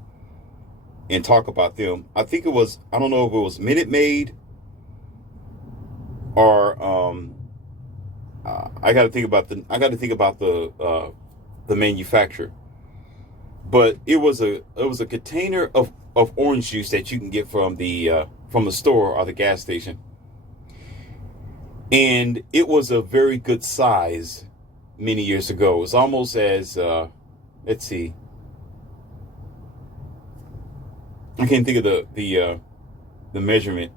and talk about them. I think it was, I don't know if it was Minute Maid or I got to think about the manufacturer. But it was a container of orange juice that you can get from the store or the gas station. And it was a very good size many years ago. It was almost as let's see. I can't think of the measurement.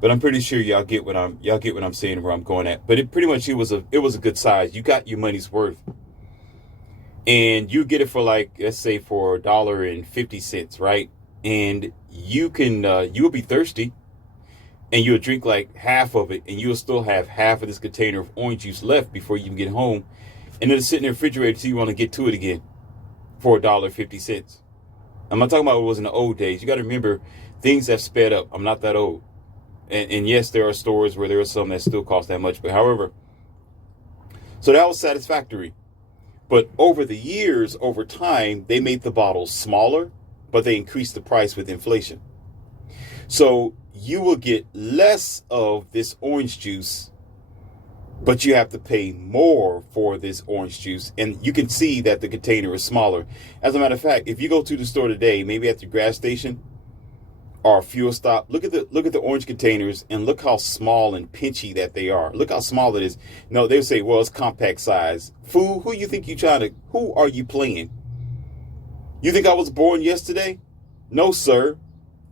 But I'm pretty sure y'all get what I'm saying, where I'm going at. But it was a good size. You got your money's worth. And you get it for like, let's say for $1.50, right? And you'll be thirsty and you'll drink like half of it and you'll still have half of this container of orange juice left before you can get home. And then it's sitting in the refrigerator till you want to get to it again for $1.50. I'm not talking about what it was in the old days. You got to remember, things have sped up. I'm not that old. And yes, there are stores where there are some that still cost that much. But however, so that was satisfactory. But over the years, over time, they made the bottles smaller, but they increased the price with inflation. So you will get less of this orange juice, but you have to pay more for this orange juice. And you can see that the container is smaller. As a matter of fact, if you go to the store today, maybe at the gas station or a fuel stop, look at the orange containers and look how small and pinchy that they are. Look how small it is. No, they'll say, well, it's compact size. Fool, who are you playing? You think I was born yesterday? No, sir.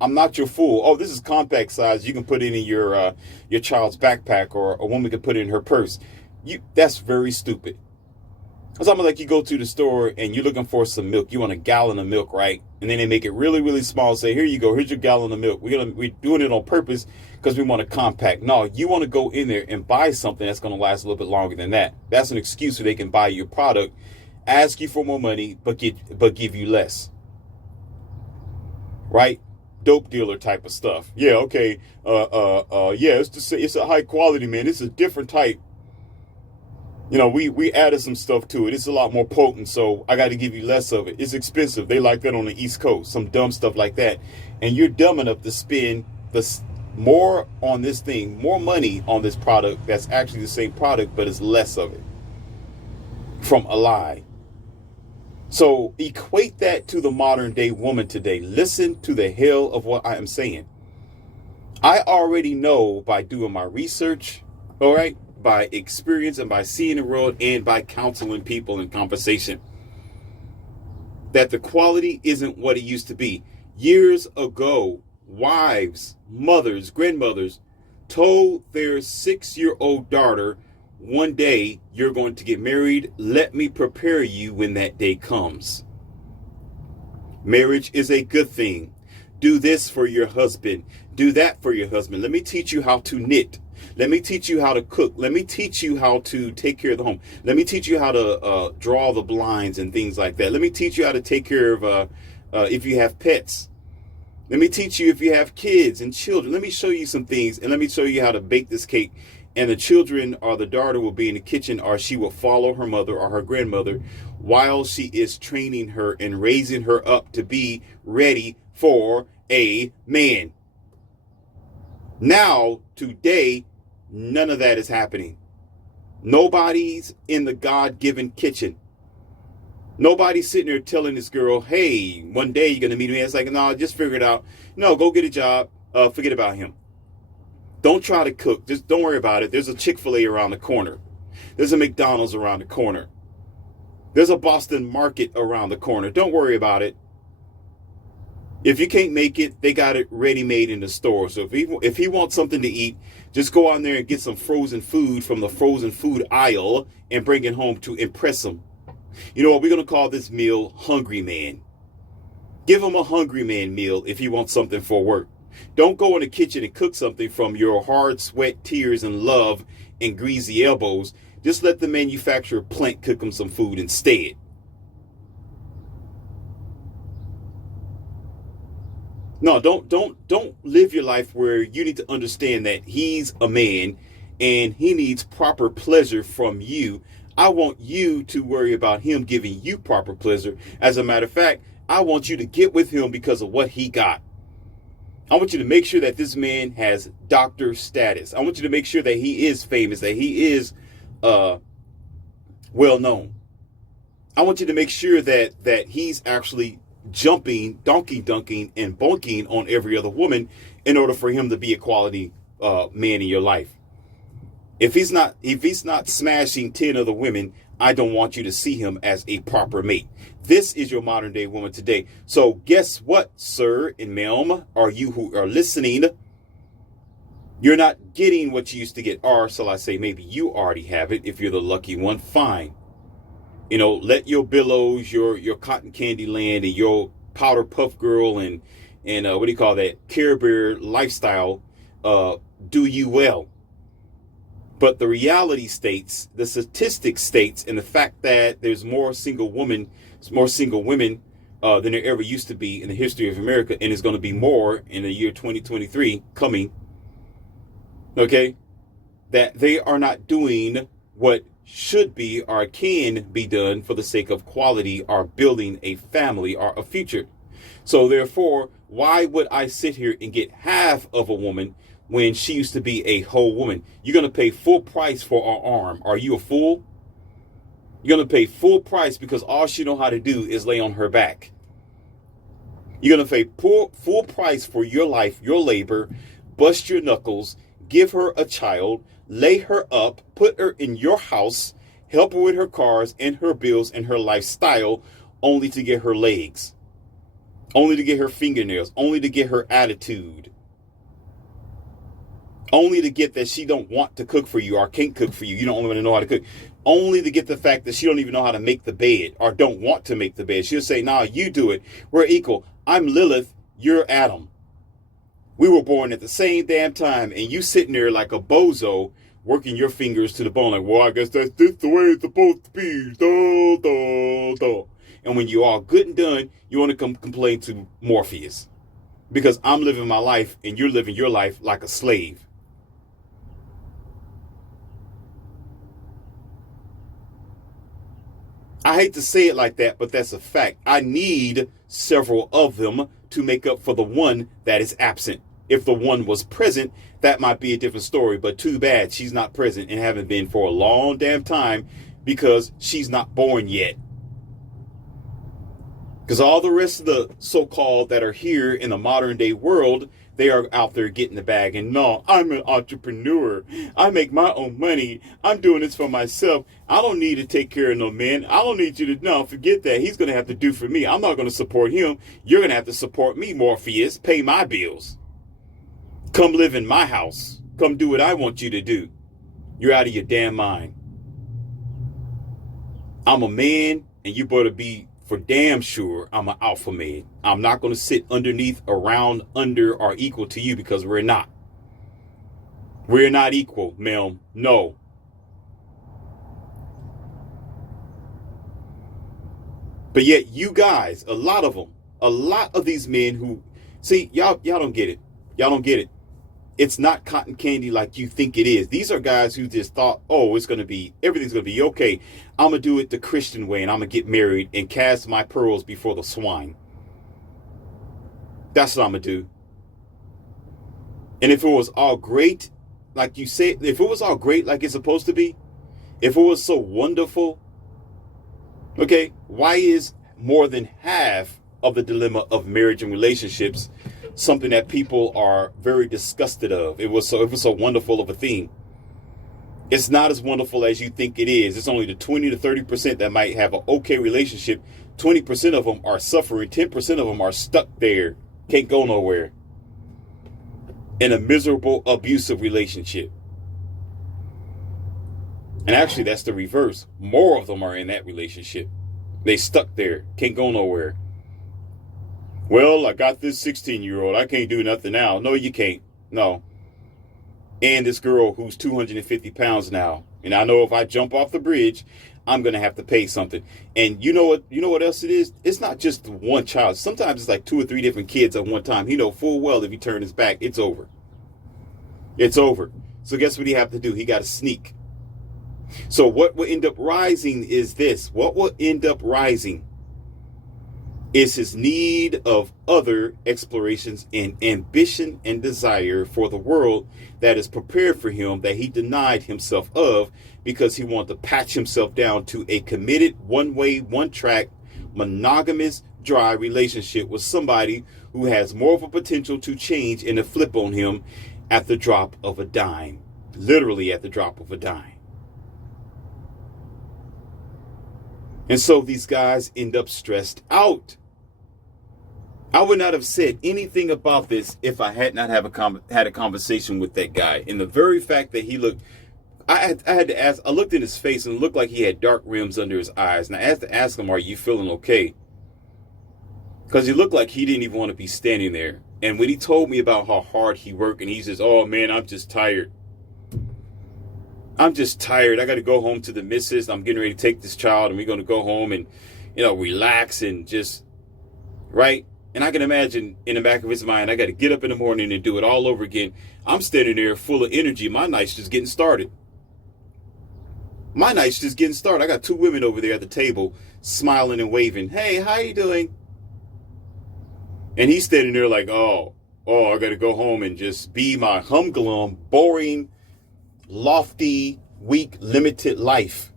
I'm not your fool. Oh, this is compact size. You can put it in your child's backpack, or a woman can put it in her purse. That's very stupid. It's almost like you go to the store and you're looking for some milk. You want a gallon of milk, right? And then they make it really, really small. Say, here you go. Here's your gallon of milk. We're doing it on purpose because we want to compact. No, you want to go in there and buy something that's going to last a little bit longer than that. That's an excuse so they can buy your product, ask you for more money, but give you less. Right? Dope dealer type of stuff. Yeah, okay. Yeah, it's a high quality, man. It's a different type. You know, we added some stuff to it. It's a lot more potent, so I got to give you less of it. It's expensive. They like that on the East Coast, some dumb stuff like that. And you're dumb enough to spend more on this thing, more money on this product that's actually the same product, but it's less of it from a lie. So equate that to the modern day woman today. Listen to the hell of what I am saying. I already know by doing my research, all right, by experience and by seeing the world and by counseling people in conversation, that the quality isn't what it used to be. Years ago, wives, mothers, grandmothers told their 6-year-old daughter, one day you're going to get married. Let me prepare you when that day comes. Marriage is a good thing. Do this for your husband. Do that for your husband. Let me teach you how to knit. Let me teach you how to cook. Let me teach you how to take care of the home. Let me teach you how to draw the blinds and things like that. Let me teach you how to take care of if you have pets. Let me teach you if you have kids and children. Let me show you some things, and let me show you how to bake this cake. And the children or the daughter will be in the kitchen, or she will follow her mother or her grandmother while she is training her and raising her up to be ready for a man. Now, today, none of that is happening. Nobody's in the God-given kitchen. Nobody's sitting there telling this girl, hey, one day you're going to meet a man. It's like, no, just figure it out. No, go get a job. Forget about him. Don't try to cook. Just don't worry about it. There's a Chick-fil-A around the corner. There's a McDonald's around the corner. There's a Boston Market around the corner. Don't worry about it. If you can't make it, they got it ready-made in the store. So if he wants something to eat, just go out there and get some frozen food from the frozen food aisle and bring it home to impress him. You know what? We're going to call this meal Hungry Man. Give him a Hungry Man meal if he wants something for work. Don't go in the kitchen and cook something from your hard sweat, tears, and love and greasy elbows. Just let the manufacturer plant cook him some food instead. No, don't live your life where you need to understand that he's a man and he needs proper pleasure from you. I want you to worry about him giving you proper pleasure. As a matter of fact, I want you to get with him because of what he got. I want you to make sure that this man has doctor status. I want you to make sure that he is famous, that he is well known. I want you to make sure that he's actually jumping, donkey dunking, and bonking on every other woman in order for him to be a quality man in your life. If he's not smashing 10 other women, I don't want you to see him as a proper mate. This is your modern day woman today. So guess what, sir and ma'am, or you who are listening, you're not getting what you used to get. Or shall I say, maybe you already have it. If you're the lucky one, fine. You know, let your billows, your cotton candy land, and your powder puff girl and what do you call that, Care Bear lifestyle do you well. But the reality states, the statistics states, and the fact that there's more single women than there ever used to be in the history of America, and it's going to be more in the year 2023 coming. Okay, that they are not doing what should be or can be done for the sake of quality or building a family or a future. So therefore, why would I sit here and get half of a woman when she used to be a whole woman? You're going to pay full price for her arm. Are you a fool? You're going to pay full price because all she know how to do is lay on her back. You're going to pay full price for your life, your labor, bust your knuckles, give her a child, lay her up, put her in your house, help her with her cars and her bills and her lifestyle, only to get her legs, only to get her fingernails, only to get her attitude, only to get that she don't want to cook for you or can't cook for you. You don't want to know how to cook. Only to get the fact that she don't even know how to make the bed or don't want to make the bed. She'll say, nah, you do it. We're equal. I'm Lilith. You're Adam. We were born at the same damn time, and you sitting there like a bozo working your fingers to the bone like, well, I guess that's the way it's supposed to be. Da, da, da. And when you're all good and done, you want to come complain to Morpheus because I'm living my life and you're living your life like a slave. I hate to say it like that, but that's a fact. I need several of them to make up for the one that is absent. If the one was present, that might be a different story, but too bad she's not present and haven't been for a long damn time because she's not born yet. Because all the rest of the so-called that are here in the modern day world, they are out there getting the bag. And no, I'm an entrepreneur. I make my own money. I'm doing this for myself. I don't need to take care of no man. I don't need you to, no, forget that. He's going to have to do for me. I'm not going to support him. You're going to have to support me, Morpheus. Pay my bills. Come live in my house. Come do what I want you to do. You're out of your damn mind. I'm a man, and you better be for damn sure I'm an alpha man. I'm not going to sit underneath, around, under, or equal to you because we're not. We're not equal, ma'am. No. But yet you guys, a lot of these men who, see, y'all don't get it. Y'all don't get it. It's not cotton candy like you think it is. These are guys who just thought, oh, everything's going to be okay. I'm going to do it the Christian way and I'm going to get married and cast my pearls before the swine. That's what I'm going to do. And if it was all great, like you said, if it was all great like it's supposed to be, if it was so wonderful, okay, why is more than half of the dilemma of marriage and relationships something that people are very disgusted of. It was so wonderful of a theme. It's not as wonderful as you think it is. It's only the 20 to 30% that might have an okay relationship. 20% of them are suffering. 10% of them are stuck there, can't go nowhere, in a miserable, abusive relationship. And actually, that's the reverse. More of them are in that relationship. They stuck there, can't go nowhere. Well, I got this 16-year-old. I can't do nothing now. No, you can't. No. And this girl who's 250 pounds now. And I know if I jump off the bridge, I'm going to have to pay something. And you know what else it is? It's not just one child. Sometimes it's like 2 or 3 different kids at one time. He know full well if he turn his back, it's over. It's over. So guess what he have to do? He got to sneak. So what will end up rising is this. What will end up rising is his need of other explorations and ambition and desire for the world that is prepared for him, that he denied himself of because he wanted to patch himself down to a committed, one-way, one-track, monogamous, dry relationship with somebody who has more of a potential to change and to flip on him at the drop of a dime. Literally at the drop of a dime. And so these guys end up stressed out. I would not have said anything about this if I had not had a conversation with that guy. And the very fact that he looked, I had to ask, I looked in his face and it looked like he had dark rims under his eyes. And I had to ask him, are you feeling okay? Because he looked like he didn't even want to be standing there. And when he told me about how hard he worked, and he says, oh man, I'm just tired. I'm just tired. I got to go home to the missus. I'm getting ready to take this child and we're going to go home and, relax and just, right? And I can imagine in the back of his mind, I got to get up in the morning and do it all over again. I'm standing there full of energy. My night's just getting started. I got 2 women over there at the table smiling and waving. Hey, how you doing? And he's standing there like, oh, I got to go home and just be my humglum, boring, lofty, weak, limited life.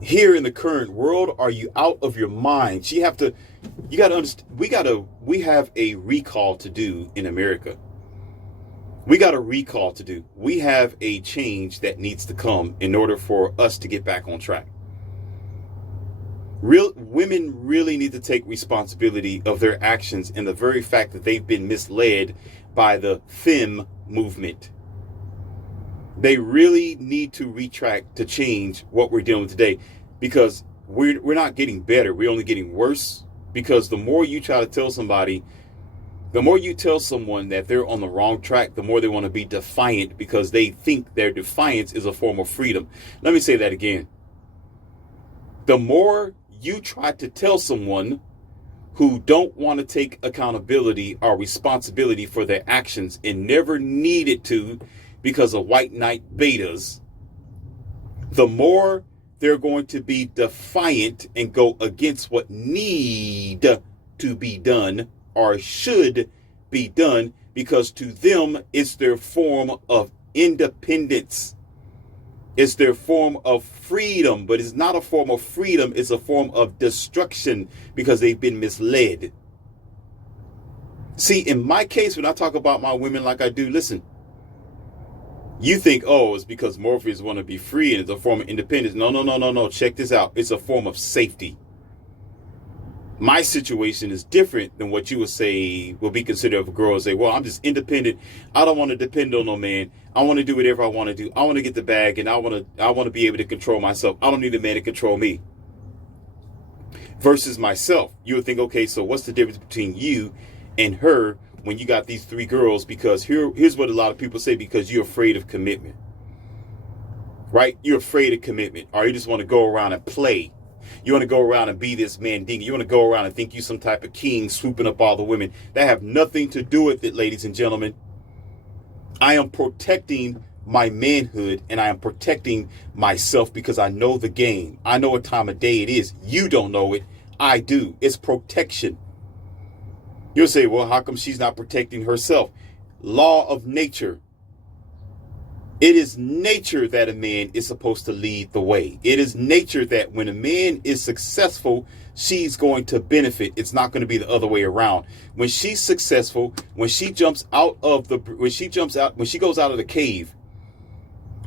Here in the current world, are you out of your mind? You got to understand, we have a recall to do in America. We got a recall to do. We have a change that needs to come in order for us to get back on track. Women really need to take responsibility of their actions and the very fact that they've been misled by the femme movement. They really need to retract to change what we're dealing with today, because we're not getting better. We're only getting worse, because the more you try to tell somebody, the more you tell someone that they're on the wrong track, the more they want to be defiant because they think their defiance is a form of freedom. Let me say that again. The more you try to tell someone who don't want to take accountability or responsibility for their actions and never needed to because of white knight betas, the more they're going to be defiant and go against what need to be done or should be done, because to them it's their form of independence. It's their form of freedom, but it's not a form of freedom. It's a form of destruction because they've been misled. See, in my case, when I talk about my women like I do, listen, you think, oh, it's because Morpheus want to be free and it's a form of independence. No. Check this out. It's a form of safety. My situation is different than what you would say will be considered if a girl say, well, I'm just independent. I don't want to depend on no man. I want to do whatever I want to do. I want to get the bag and I want to be able to control myself. I don't need a man to control me. Versus myself. You would think, okay, so what's the difference between you and her when you got these 3 girls? Because here's what a lot of people say, because you're afraid of commitment. Right? You're afraid of commitment. Or you just want to go around and play. You want to go around and be this mandinga. You want to go around and think you some type of king swooping up all the women. That have nothing to do with it, ladies and gentlemen. I am protecting my manhood and I am protecting myself because I know the game. I know what time of day it is. You don't know it. I do. It's protection. You'll say, well, how come she's not protecting herself? Law of nature. It is nature that a man is supposed to lead the way. It is nature that when a man is successful, she's going to benefit. It's not going to be the other way around. When she's successful, when she goes out of the cave,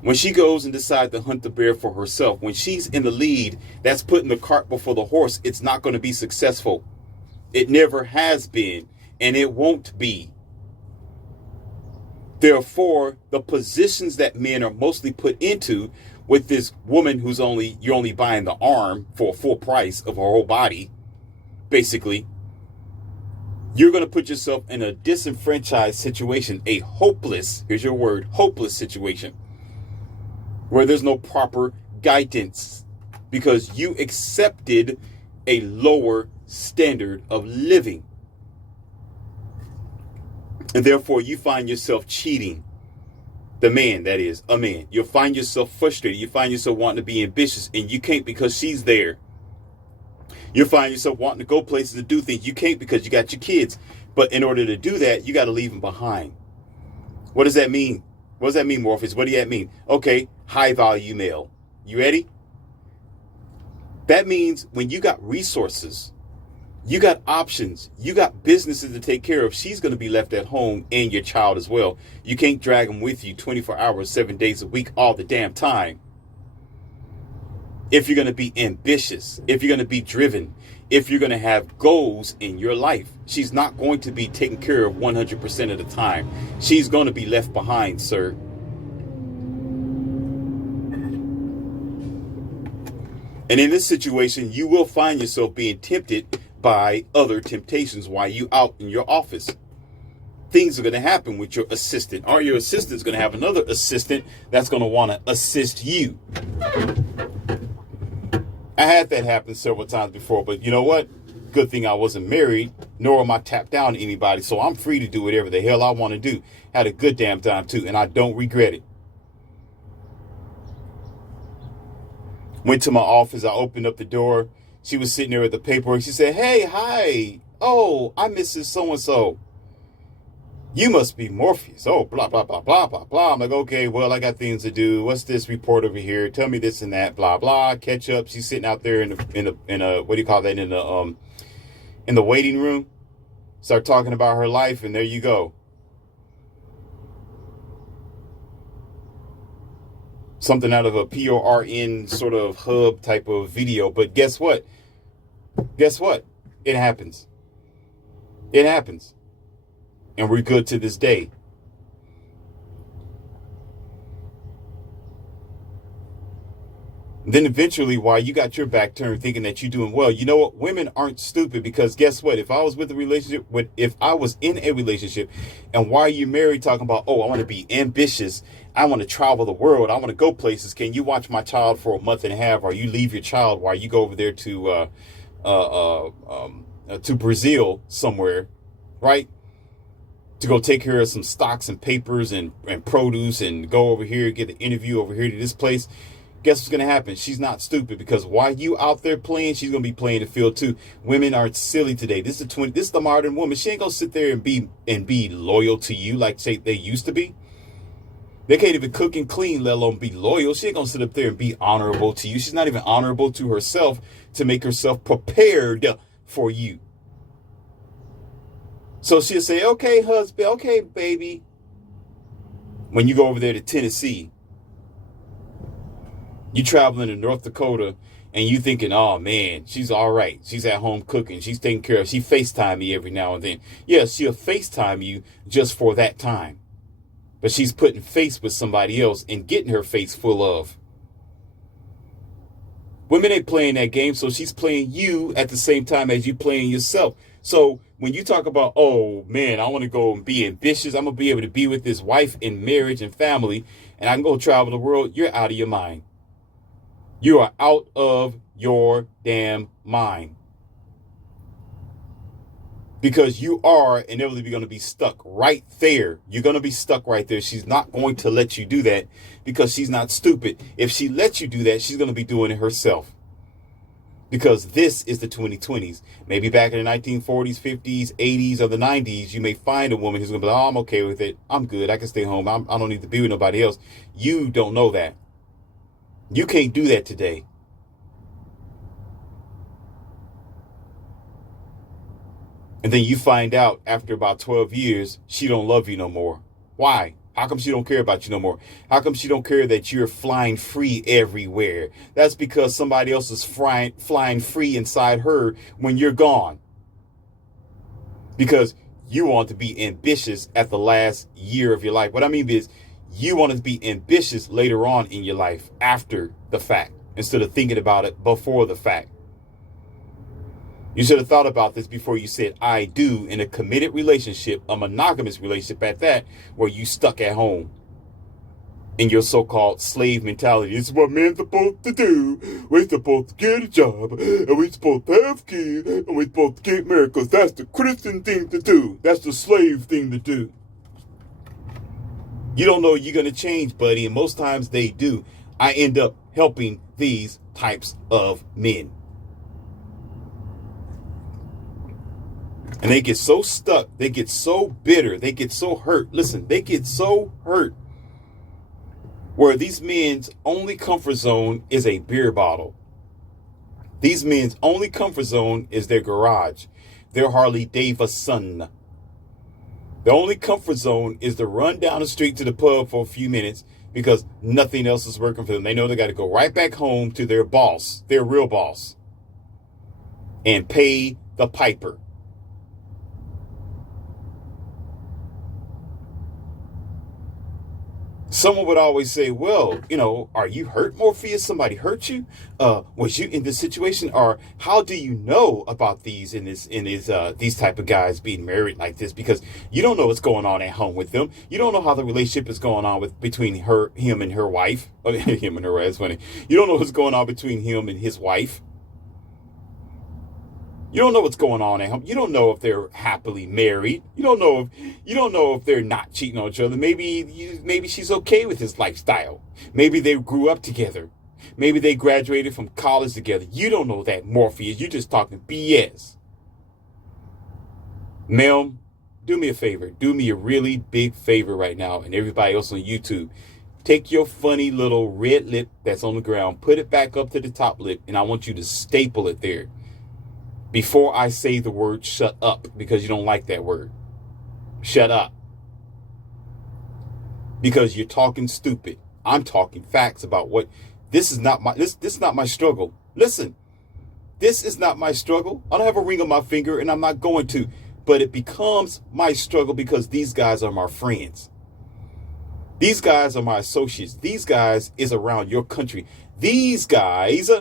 when she goes and decides to hunt the bear for herself, when she's in the lead, that's putting the cart before the horse. It's not going to be successful. It never has been, and it won't be. Therefore, the positions that men are mostly put into with this woman who's you're only buying the arm for full price of her whole body, basically, you're going to put yourself in a disenfranchised situation, a hopeless, here's your word, hopeless situation, where there's no proper guidance because you accepted a lower standard of living. And therefore, you find yourself cheating the man, that is, a man. You'll find yourself frustrated. You find yourself wanting to be ambitious, and you can't because she's there. You'll find yourself wanting to go places to do things. You can't because you got your kids. But in order to do that, you got to leave them behind. What does that mean? What does that mean, Morpheus? What does that mean? Okay, high value male. You ready? That means when you got resources, you got options, you got businesses to take care of, she's going to be left at home and your child as well. You can't drag them with you 24 hours, 7 days a week, all the damn time. If you're going to be ambitious, if you're going to be driven, if you're going to have goals in your life, she's not going to be taken care of 100% of the time. She's going to be left behind, sir. And in this situation, you will find yourself being tempted by other temptations while you out in your office. Things are going to happen with your assistant, or your assistant's going to have another assistant that's going to want to assist you. I had that happen several times before, but you know what? Good thing I wasn't married, nor am I tapped down to anybody, so I'm free to do whatever the hell I want to do. Had a good damn time too, and I don't regret it. Went to my office, I opened up the door. She was sitting there with the paperwork. She said, "Hey, hi. Oh, I'm Mrs. So-and-so. You must be Morpheus. Oh, blah, blah, blah, blah, blah, blah." I'm like, okay, well, I got things to do. What's this report over here? Tell me this and that, blah, blah. Catch up. She's sitting out there in a what do you call that? In the waiting room. Start talking about her life, and there you go. Something out of a PORN sort of hub type of video. But guess what? Guess what? It happens. It happens. And we're good to this day. Then eventually, while you got your back turned thinking that you're doing well, you know what? Women aren't stupid, because guess what? If I was in a relationship and while you're married talking about, oh, I want to be ambitious, I want to travel the world, I want to go places, can you watch my child for a month and a half, or you leave your child while you go over there to Brazil somewhere, right? To go take care of some stocks and papers and produce, and go over here, get an interview over here to this place. Guess what's going to happen? She's not stupid, because while you out there playing, she's going to be playing the field too. Women aren't silly today. This is the modern woman. She ain't going to sit there and be loyal to you like say they used to be. They can't even cook and clean, let alone be loyal. She ain't going to sit up there and be honorable to you. She's not even honorable to herself to make herself prepared for you. So she'll say, okay, husband, okay, baby. When you go over there to Tennessee, you traveling to North Dakota, and you thinking, oh man, she's all right. She's at home cooking. She's taking care of. She FaceTime me every now and then. Yes, she'll FaceTime you just for that time. But she's putting face with somebody else and getting her face full of. Women ain't playing that game, so she's playing you at the same time as you playing yourself. So when you talk about, oh man, I want to go and be ambitious, I'm going to be able to be with this wife in marriage and family, and I can go travel the world, you're out of your mind. You are out of your damn mind. Because you are inevitably going to be stuck right there. You're going to be stuck right there. She's not going to let you do that because she's not stupid. If she lets you do that, she's going to be doing it herself. Because this is the 2020s. Maybe back in the 1940s, 50s, 80s, or the 90s, you may find a woman who's going to be like, oh, I'm okay with it. I'm good. I can stay home. I don't need to be with nobody else. You don't know that. You can't do that today. And then you find out after about 12 years, she don't love you no more. Why? How come she don't care about you no more? How come she don't care that you're flying free everywhere? That's because somebody else is flying free inside her when you're gone. Because you want to be ambitious at the last year of your life. What I mean is you want to be ambitious later on in your life after the fact instead of thinking about it before the fact. You should have thought about this before you said I do in a committed relationship, a monogamous relationship at that, where you stuck at home in your so-called slave mentality. It's what men's supposed to do. We're supposed to get a job, and we're supposed to have kids, and we're supposed to get married, because that's the Christian thing to do. That's the slave thing to do. You don't know you're going to change, buddy, and most times they do. I end up helping these types of men. And they get so stuck, they get so bitter, they get so hurt. Listen, they get so hurt where these men's only comfort zone is a beer bottle. These men's only comfort zone is their garage, their Harley Davidson. The only comfort zone is to run down the street to the pub for a few minutes because nothing else is working for them. They know they got to go right back home to their boss, their real boss, and pay the piper. Someone would always say, well, are you hurt, Morpheus? Somebody hurt you? Was you in this situation? Or how do you know about these type of guys being married like this? Because you don't know what's going on at home with them. You don't know how the relationship is going on between him and her wife. Him and her wife, it's funny. You don't know what's going on between him and his wife. You don't know what's going on at home. You don't know if they're happily married. You don't know if they're not cheating on each other. Maybe she's okay with his lifestyle. Maybe they grew up together. Maybe they graduated from college together. You don't know that, Morpheus. You're just talking BS. Ma'am, do me a favor. Do me a really big favor right now, and everybody else on YouTube. Take your funny little red lip that's on the ground, put it back up to the top lip, and I want you to staple it there. Before I say the word shut up, because you don't like that word. Shut up. Because you're talking stupid. I'm talking facts about what this is not my struggle. Listen. This is not my struggle. I don't have a ring on my finger and I'm not going to, but it becomes my struggle because these guys are my friends. These guys are my associates. These guys is around your country. These guys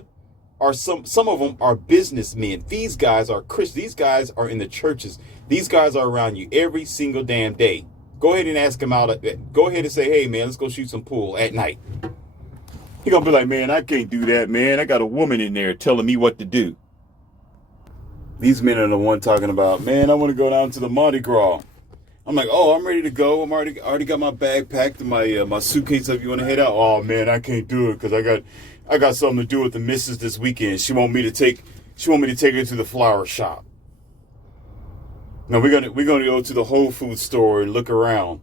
are some of them are businessmen. These guys are Christians. These guys are in the churches. These guys are around you every single damn day. Go ahead and ask them out. Go ahead and say, hey, man, let's go shoot some pool at night. You're going to be like, man, I can't do that, man. I got a woman in there telling me what to do. These men are the one talking about, man, I want to go down to the Mardi Gras. I'm like, oh, I'm ready to go. I already got my bag packed and my suitcase. If you want to head out, oh man, I can't do it because I got something to do with the missus this weekend. She want me to take her to the flower shop. Now we're gonna go to the Whole Foods store and look around.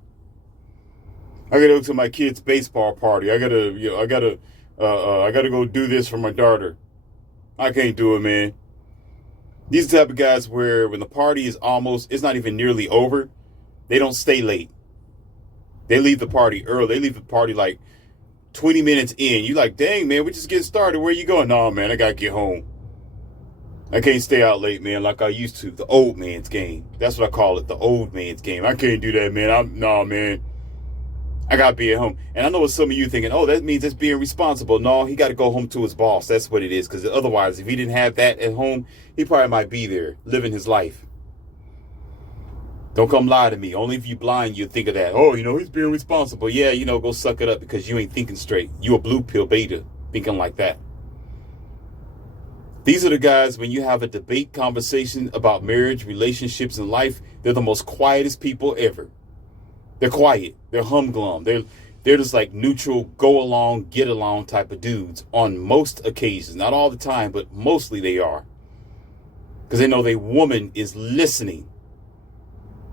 I gotta go to my kid's baseball party. I gotta go do this for my daughter. I can't do it, man. These are the type of guys where when the party is it's not even nearly over, they don't stay late. They leave the party early. They leave the party like 20 minutes in. You like, dang, man, we just getting started. Where you going? No, man, I got to get home. I can't stay out late, man, like I used to. The old man's game. That's what I call it, the old man's game. I can't do that, man. Man. I got to be at home. And I know what some of you thinking, oh, that means it's being responsible. No, he got to go home to his boss. That's what it is. Because otherwise, if he didn't have that at home, he probably might be there living his life. Don't come lie to me. Only if you blind, you think of that. Oh, he's being responsible. Yeah, go suck it up because you ain't thinking straight. You a blue pill beta thinking like that. These are the guys, when you have a debate conversation about marriage, relationships, and life, they're the most quietest people ever. They're quiet. They're humglum. They're just like neutral, go along, get along type of dudes on most occasions. Not all the time, but mostly they are. Because they know their woman is listening.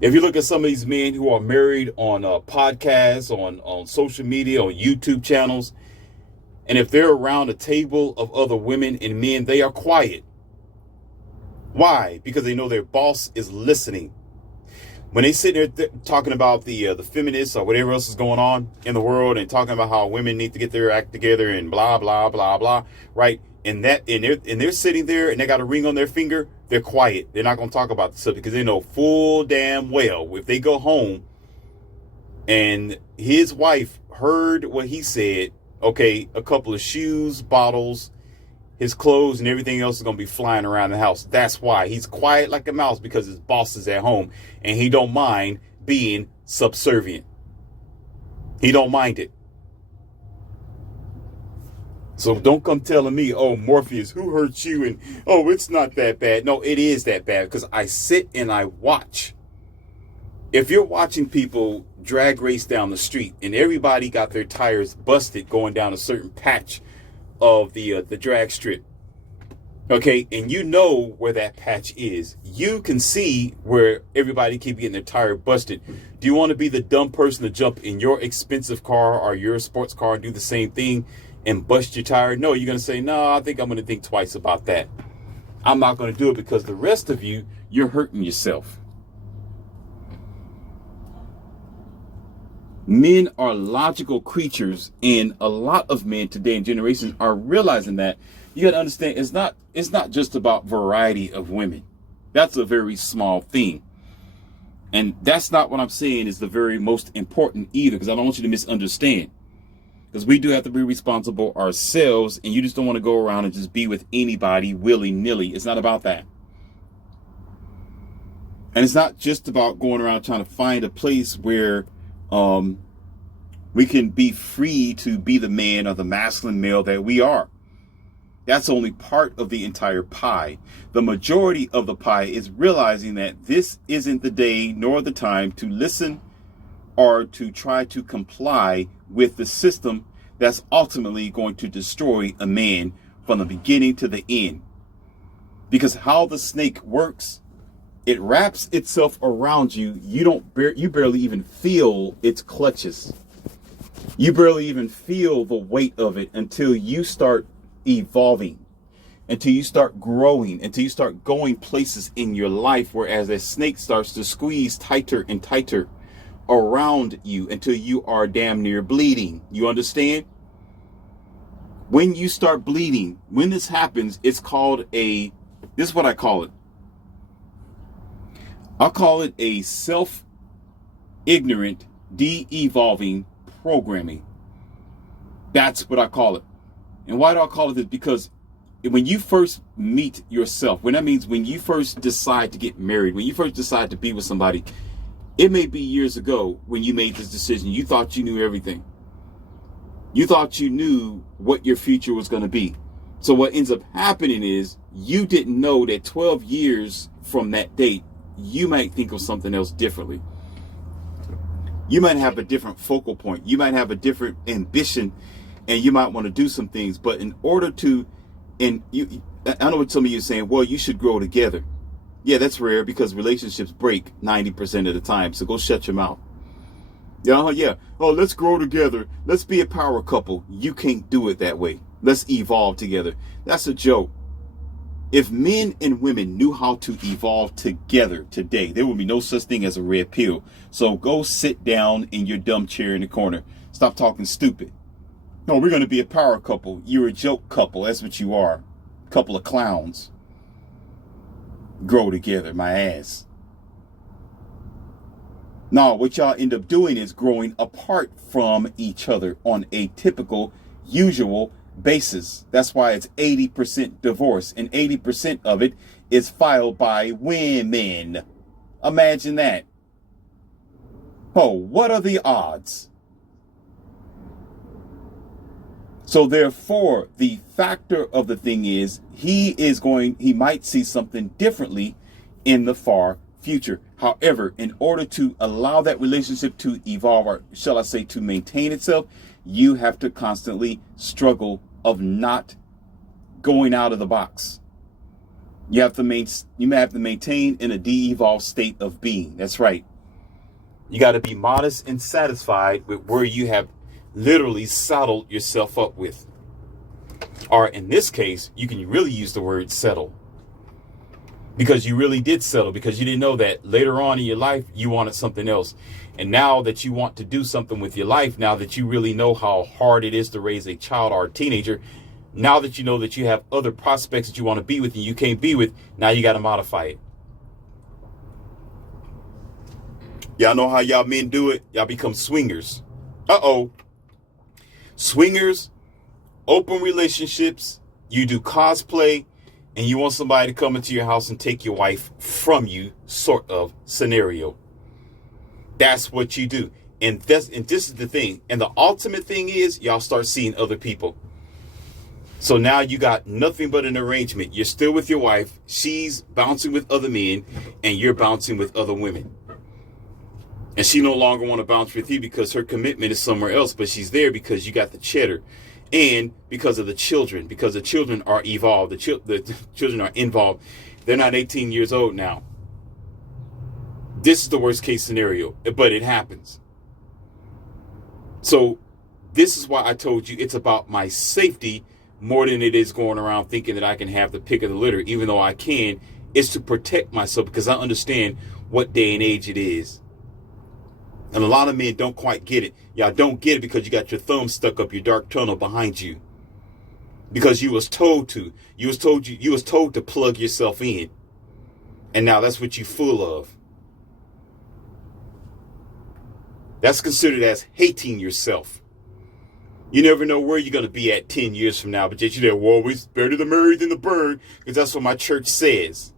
If you look at some of these men who are married on podcasts, on social media, on YouTube channels, and if they're around a table of other women and men, they are quiet. Why? Because they know their boss is listening. When they sit there talking about the feminists or whatever else is going on in the world and talking about how women need to get their act together and blah, blah, blah, blah, right? And they're sitting there and they got a ring on their finger, they're quiet. They're not going to talk about the subject because they know full damn well if they go home and his wife heard what he said, okay, a couple of shoes, bottles, his clothes and everything else is going to be flying around the house. That's why he's quiet like a mouse, because his boss is at home and he don't mind being subservient. He don't mind it. So don't come telling me, oh, Morpheus, who hurt you? And, oh, it's not that bad. No, it is that bad because I sit and I watch. If you're watching people drag race down the street and everybody got their tires busted going down a certain patch of the drag strip, okay, and you know where that patch is, you can see where everybody keep getting their tire busted. Do you want to be the dumb person to jump in your expensive car or your sports car and do the same thing and bust your tire? No, you're going to say, no, I think I'm going to think twice about that. I'm not going to do it because the rest of you, you're hurting yourself. Men are logical creatures, and a lot of men today in generations are realizing that. You got to understand, it's not just about variety of women. That's a very small thing. And that's not what I'm saying is the very most important either, because I don't want you to misunderstand. Because we do have to be responsible ourselves, and you just don't want to go around and just be with anybody willy-nilly. It's not about that. And it's not just about going around trying to find a place where we can be free to be the man or the masculine male that we are. That's only part of the entire pie. The majority of the pie is realizing that this isn't the day nor the time to listen or to try to comply with the system that's ultimately going to destroy a man from the beginning to the end. Because how the snake works, it wraps itself around you. You barely even feel its clutches. You barely even feel the weight of it until you start evolving, until you start growing, until you start going places in your life where as a snake starts to squeeze tighter and tighter around you until you are damn near bleeding. You understand? When you start bleeding, when this happens, it's called this is what I call it. I'll call it a self-ignorant, de-evolving programming. That's what I call it. And why do I call it this? Because when you first meet yourself, when that means when you first decide to get married, when you first decide to be with somebody, it may be years ago when you made this decision. You thought you knew everything. You thought you knew what your future was going to be. So what ends up happening is you didn't know that 12 years from that date, you might think of something else differently. You might have a different focal point. You might have a different ambition, and you might want to do some things. But in order to, I know what some of you are saying, well, you should grow together. Yeah, that's rare because relationships break 90% of the time. So go shut your mouth. Yeah. Oh, let's grow together. Let's be a power couple. You can't do it that way. Let's evolve together. That's a joke. If men and women knew how to evolve together today, there would be no such thing as a red pill. So go sit down in your dumb chair in the corner. Stop talking stupid. No, we're going to be a power couple. You're a joke couple. That's what you are. Couple of clowns. Grow together, my ass. No, what y'all end up doing is growing apart from each other on a typical, usual basis. That's why it's 80% divorce, and 80% of it is filed by women. Imagine that. Oh, what are the odds? So therefore, the factor of the thing is he might see something differently in the far future. However, in order to allow that relationship to evolve, or shall I say to maintain itself, you have to constantly struggle of not going out of the box. You have to maintain in a de-evolved state of being. That's right. You got to be modest and satisfied with where you have literally saddled yourself up with. Or in this case, you can really use the word settle. Because you really did settle, because you didn't know that later on in your life, you wanted something else. And now that you want to do something with your life, now that you really know how hard it is to raise a child or a teenager, now that you know that you have other prospects that you want to be with and you can't be with, now you got to modify it. Y'all know how y'all men do it? Y'all become swingers. Uh-oh. Swingers, open relationships, you do cosplay, and you want somebody to come into your house and take your wife from you, sort of scenario. That's what you do. And this is the thing. And the ultimate thing is y'all start seeing other people. So now you got nothing but an arrangement. You're still with your wife. She's bouncing with other men and you're bouncing with other women. And she no longer want to bounce with you because her commitment is somewhere else. But she's there because you got the cheddar. And because of the children, because the children are evolved, the children are involved. They're not 18 years old now. This is the worst case scenario, but it happens. So this is why I told you it's about my safety more than it is going around thinking that I can have the pick of the litter, even though I can. It's to protect myself because I understand what day and age it is. And a lot of men don't quite get it. Y'all don't get it because you got your thumb stuck up your dark tunnel behind you. Because you was told to. You was told to plug yourself in. And now that's what you're full of. That's considered as hating yourself. You never know where you're going to be at 10 years from now. But yet you're there, well, it's better to marry than to burn. Because that's what my church says.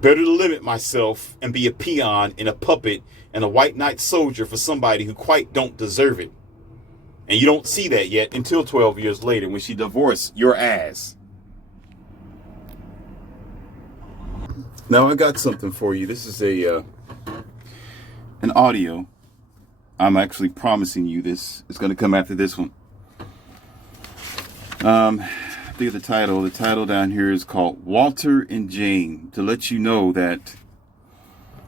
Better to limit myself and be a peon and a puppet and a white knight soldier for somebody who quite don't deserve it. And you don't see that yet until 12 years later when she divorced your ass. Now I got something for you. This is an audio. I'm actually promising you this. It's going to come after this one. I think of the title. The title down here is called Walter and Jane. To let you know that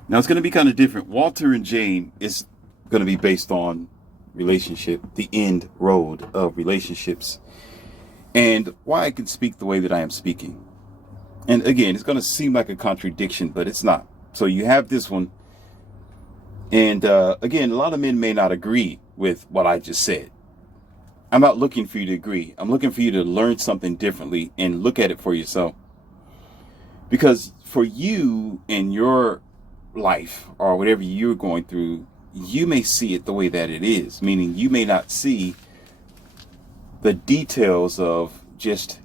now it's going to be kind of different. Walter and Jane is going to be based on relationship, the end road of relationships, and why I can speak the way that I am speaking. And again, it's going to seem like a contradiction, but it's not. So you have this one. And again, a lot of men may not agree with what I just said. I'm not looking for you to agree. I'm looking for you to learn something differently and look at it for yourself. Because for you in your life or whatever you're going through, you may see it the way that it is. Meaning you may not see the details of just,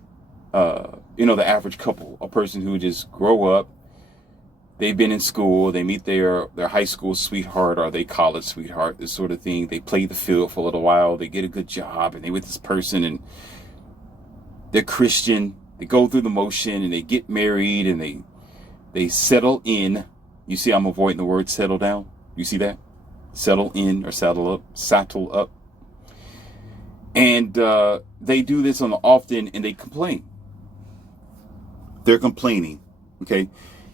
the average couple. A person who just grow up. They've been in school, they meet their high school sweetheart or their college sweetheart, this sort of thing. They play the field for a little while, they get a good job, and they're with this person, and they're Christian. They go through the motion, and they get married, and they settle in. You see, I'm avoiding the word settle down. You see that? Settle in or saddle up. And they do this on the often, and they complain. They're complaining, okay?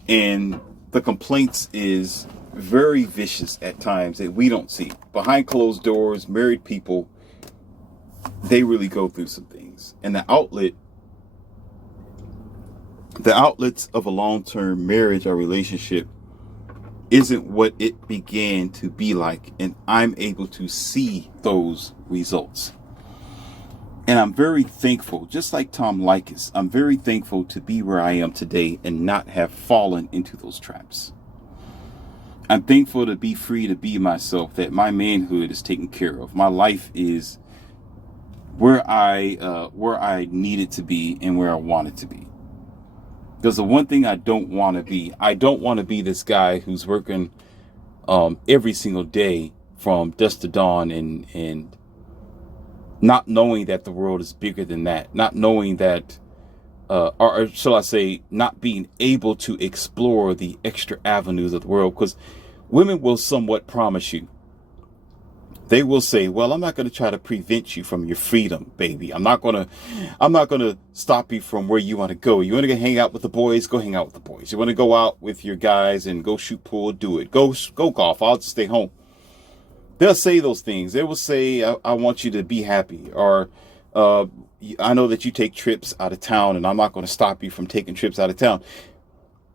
And the complaints is very vicious at times that we don't see. Behind closed doors, married people, they really go through some things. And the outlets of a long-term marriage or relationship isn't what it began to be like. And I'm able to see those results. And I'm very thankful, just like Tom Likas, I'm very thankful to be where I am today and not have fallen into those traps. I'm thankful to be free to be myself, that my manhood is taken care of. My life is where I need it to be and where I want it to be. Because the one thing I don't want to be this guy who's working every single day from dusk to dawn and not knowing that the world is bigger than that, not knowing that or shall I say, not being able to explore the extra avenues of the world. Because women will somewhat promise you. They will say, well, I'm not going to try to prevent you from your freedom, baby. I'm not going to stop you from where you want to go. You want to go hang out with the boys? Go hang out with the boys. You want to go out with your guys and go shoot pool? Do it. Go golf. I'll just stay home. They'll say those things. They will say, I want you to be happy. Or, I know that you take trips out of town and I'm not going to stop you from taking trips out of town.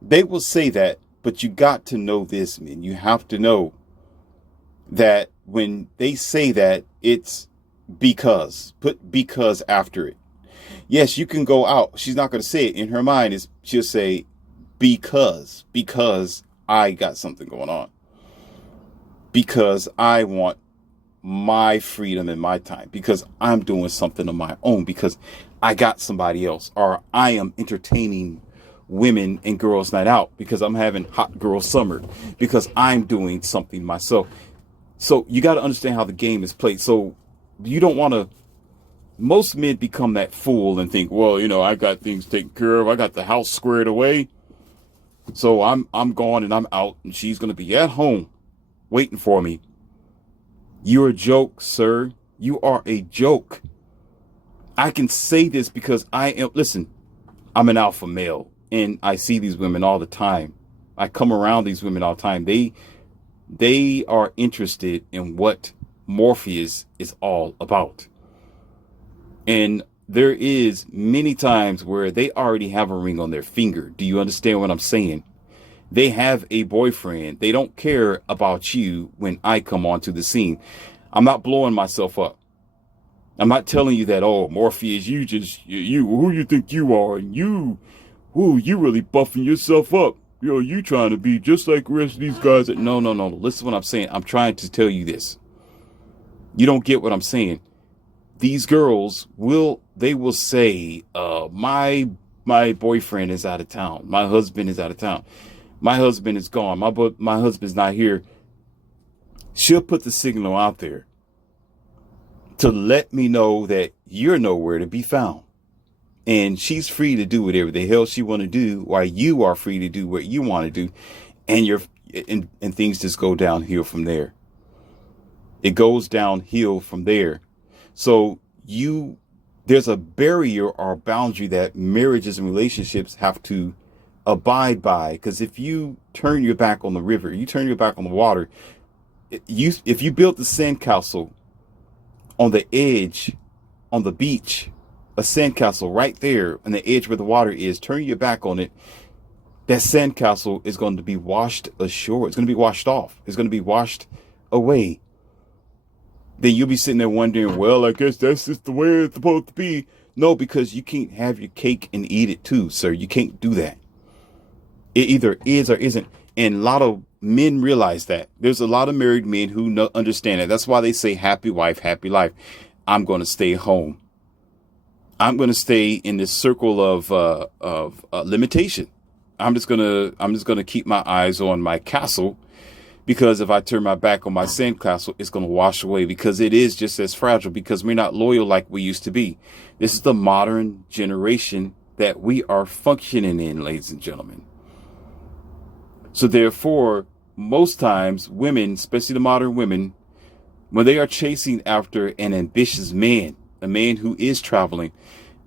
They will say that, but you got to know this, man. You have to know that when they say that, it's because. Put because after it. Yes, you can go out. She's not going to say it. In her mind, she'll say because I got something going on. Because I want my freedom and my time. Because I'm doing something on my own. Because I got somebody else. Or I am entertaining women and girls night out. Because I'm having hot girl summer. Because I'm doing something myself. So you got to understand how the game is played. So you don't want to. Most men become that fool and think, well, I got things taken care of. I got the house squared away. So I'm gone and I'm out and she's going to be at home waiting for me. You're a joke, sir. You are a joke. I can say this because I'm an alpha male and I see these women all the time. I come around these women all the time. They are interested in what Morpheus is all about. And there is many times where they already have a ring on their finger. Do you understand what I'm saying? They have a boyfriend. They don't care about you when I come onto the scene. I'm not blowing myself up. I'm not telling you that, oh, Morpheus, you who you think you are? And you really buffing yourself up. You trying to be just like the rest of these guys. No. Listen to what I'm saying. I'm trying to tell you this. You don't get what I'm saying. These girls will say, my boyfriend is out of town. My husband is out of town. My husband is gone. My husband's not here. She'll put the signal out there to let me know that you're nowhere to be found. And she's free to do whatever the hell she want to do, while you are free to do what you want to do. And things just go downhill from there. It goes downhill from there. So there's a barrier or boundary that marriages and relationships have to abide by. Because if you turn your back on the river, you turn your back on the water, if you built the sandcastle on the edge, on the beach, a sandcastle right there on the edge where the water is, turn your back on it, that sandcastle is going to be washed ashore. It's going to be washed off. It's going to be washed away. Then you'll be sitting there wondering, well, I guess that's just the way it's supposed to be. No, because you can't have your cake and eat it too, sir. You can't do that. It either is or isn't. And a lot of men realize that. There's a lot of married men who understand that. That's why they say happy wife, happy life. I'm going to stay home. I'm going to stay in this circle of limitation. I'm just going to keep my eyes on my castle, because if I turn my back on my sandcastle, it's going to wash away, because it is just as fragile, because we're not loyal like we used to be. This is the modern generation that we are functioning in, ladies and gentlemen. So therefore, most times women, especially the modern women, when they are chasing after an ambitious man, a man who is traveling,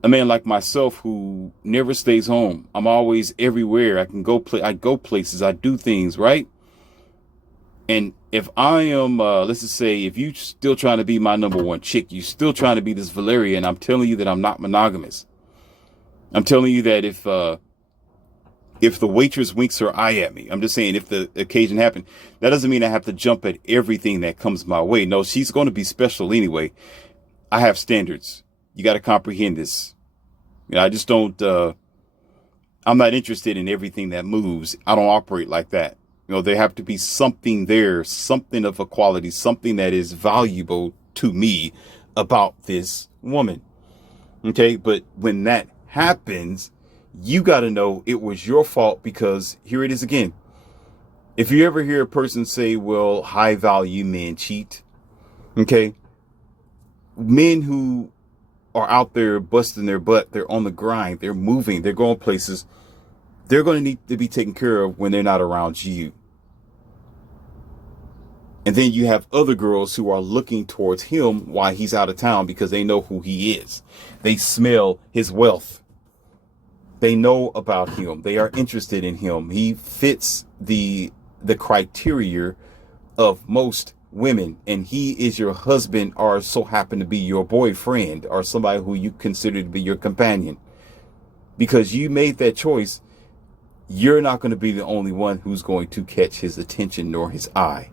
a man like myself who never stays home. I'm always everywhere. I go places. I do things, right? And if I am, let's just say, if you still trying to be my number one chick, you still trying to be this Valeria, and I'm telling you that I'm not monogamous. I'm telling you that if the waitress winks her eye at me, I'm just saying, if the occasion happened, that doesn't mean I have to jump at everything that comes my way. No, she's going to be special anyway. I have standards. You got to comprehend this. I just don't, I'm not interested in everything that moves. I don't operate like that. There have to be something there, something of a quality, something that is valuable to me about this woman. Okay. But when that happens, you got to know it was your fault, because here it is again. If you ever hear a person say, well, high value men cheat. Okay. Men who are out there busting their butt. They're on the grind. They're moving. They're going places. They're going to need to be taken care of when they're not around you. And then you have other girls who are looking towards him while he's out of town because they know who he is. They smell his wealth. They know about him. They are interested in him. He fits the criteria of most women, and he is your husband or so happen to be your boyfriend or somebody who you consider to be your companion. Because you made that choice, you're not going to be the only one who's going to catch his attention nor his eye.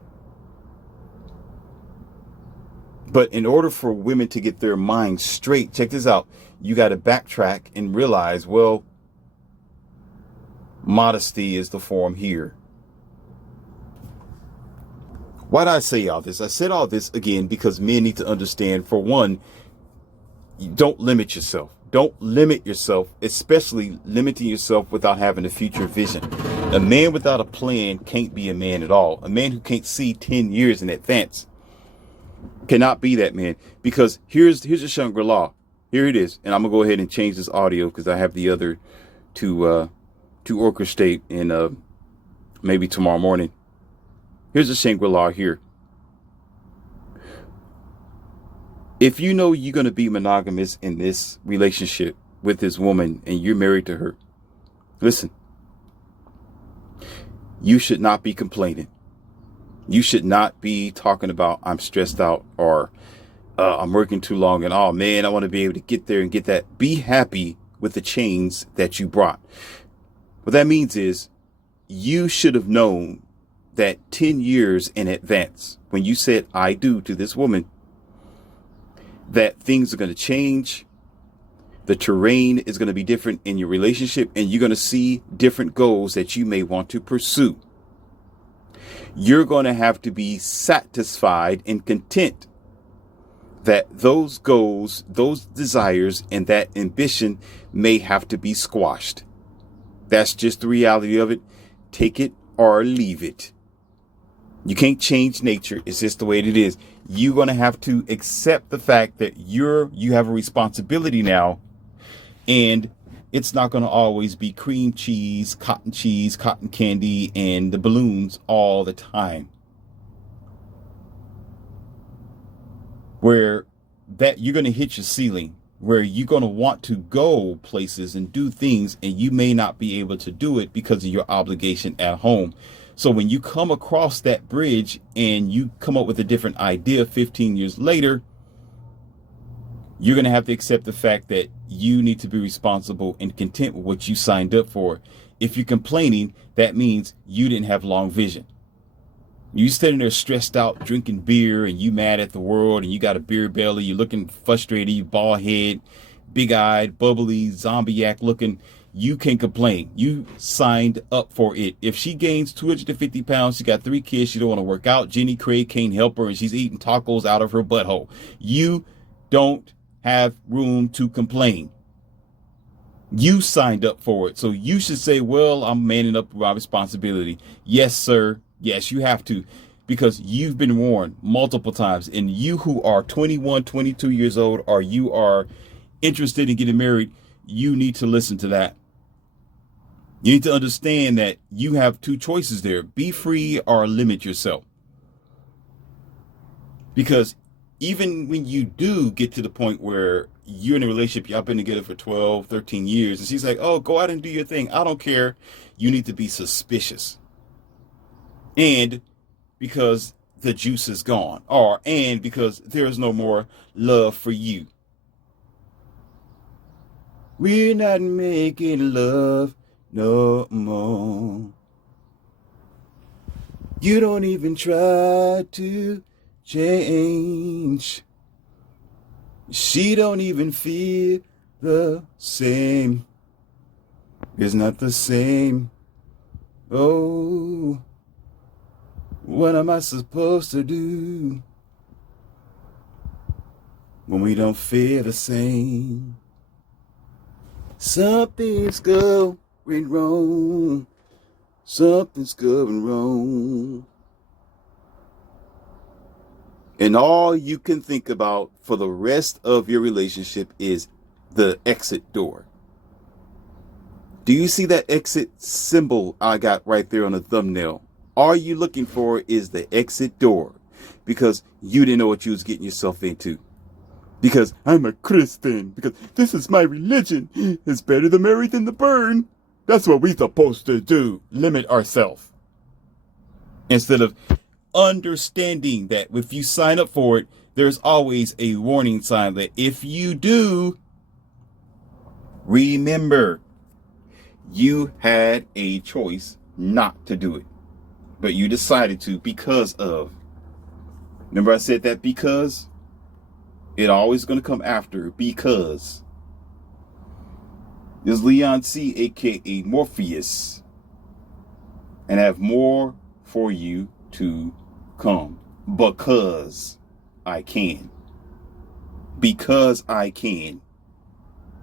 But in order for women to get their minds straight, check this out. You got to backtrack and realize, well, modesty is the form here. Why did I say all this? I said all this again because men need to understand, for one, don't limit yourself. Don't limit yourself, especially limiting yourself without having a future vision. A man without a plan can't be a man at all. A man who can't see 10 years in advance cannot be that man, because here's a Shangri-La. Here it is. And I'm going to go ahead and change this audio because I have the other to orchestrate in maybe tomorrow morning. Here's a Shangri-La here. If you know you're going to be monogamous in this relationship with this woman and you're married to her, listen, you should not be complaining. You should not be talking about, I'm stressed out, or I'm working too long, and oh man, I want to be able to get there and get that. Be happy with the change that you brought. What that means is you should have known that 10 years in advance, when you said I do to this woman, that things are going to change. The terrain is going to be different in your relationship, and you're going to see different goals that you may want to pursue. You're going to have to be satisfied and content that those goals, those desires, and that ambition may have to be squashed. That's just the reality of it. Take it or leave it. You can't change nature. It's just the way it is. You're going to have to accept the fact that you have a responsibility now, and it's not going to always be cream cheese, cotton candy, and the balloons all the time. Where that you're going to hit your ceiling, where you're going to want to go places and do things, and you may not be able to do it because of your obligation at home. So when you come across that bridge and you come up with a different idea 15 years later, you're going to have to accept the fact that you need to be responsible and content with what you signed up for. If you're complaining, that means you didn't have long vision. You sitting there stressed out, drinking beer, and you mad at the world, and you got a beer belly, you're looking frustrated, you bald head, big-eyed, bubbly, zombie-act looking. You can complain. You signed up for it. If she gains 250 pounds, she got 3 kids, she don't want to work out, Jenny Craig can't help her, and she's eating tacos out of her butthole. You don't have room to complain. You signed up for it. So you should say, well, I'm manning up my responsibility. Yes, sir. Yes, you have to, because you've been warned multiple times. And you who are 21, 22 years old, or you are interested in getting married, you need to listen to that. You need to understand that you have 2 choices there. Be free or limit yourself. Because even when you do get to the point where you're in a relationship, y'all been together for 12, 13 years, and she's like, oh, go out and do your thing. I don't care. You need to be suspicious. And because the juice is gone, and because there's no more love for you. We're not making love no more. You don't even try to change. She don't even feel the same. It's not the same. Oh, what am I supposed to do when we don't feel the same? Something's going wrong. Something's going wrong. And all you can think about for the rest of your relationship is the exit door. Do you see that exit symbol I got right there on the thumbnail? All you looking for is the exit door, because you didn't know what you was getting yourself into. Because I'm a Christian, because this is my religion. It's better to marry than to burn. That's what we supposed to do. Limit ourselves. Instead of understanding that if you sign up for it, there's always a warning sign that if you do, remember, you had a choice not to do it, but you decided to because of. Remember I said that because? It always going to come after because. This is Leon C, aka Morpheus, and I have more for you to come because I can. Because I can.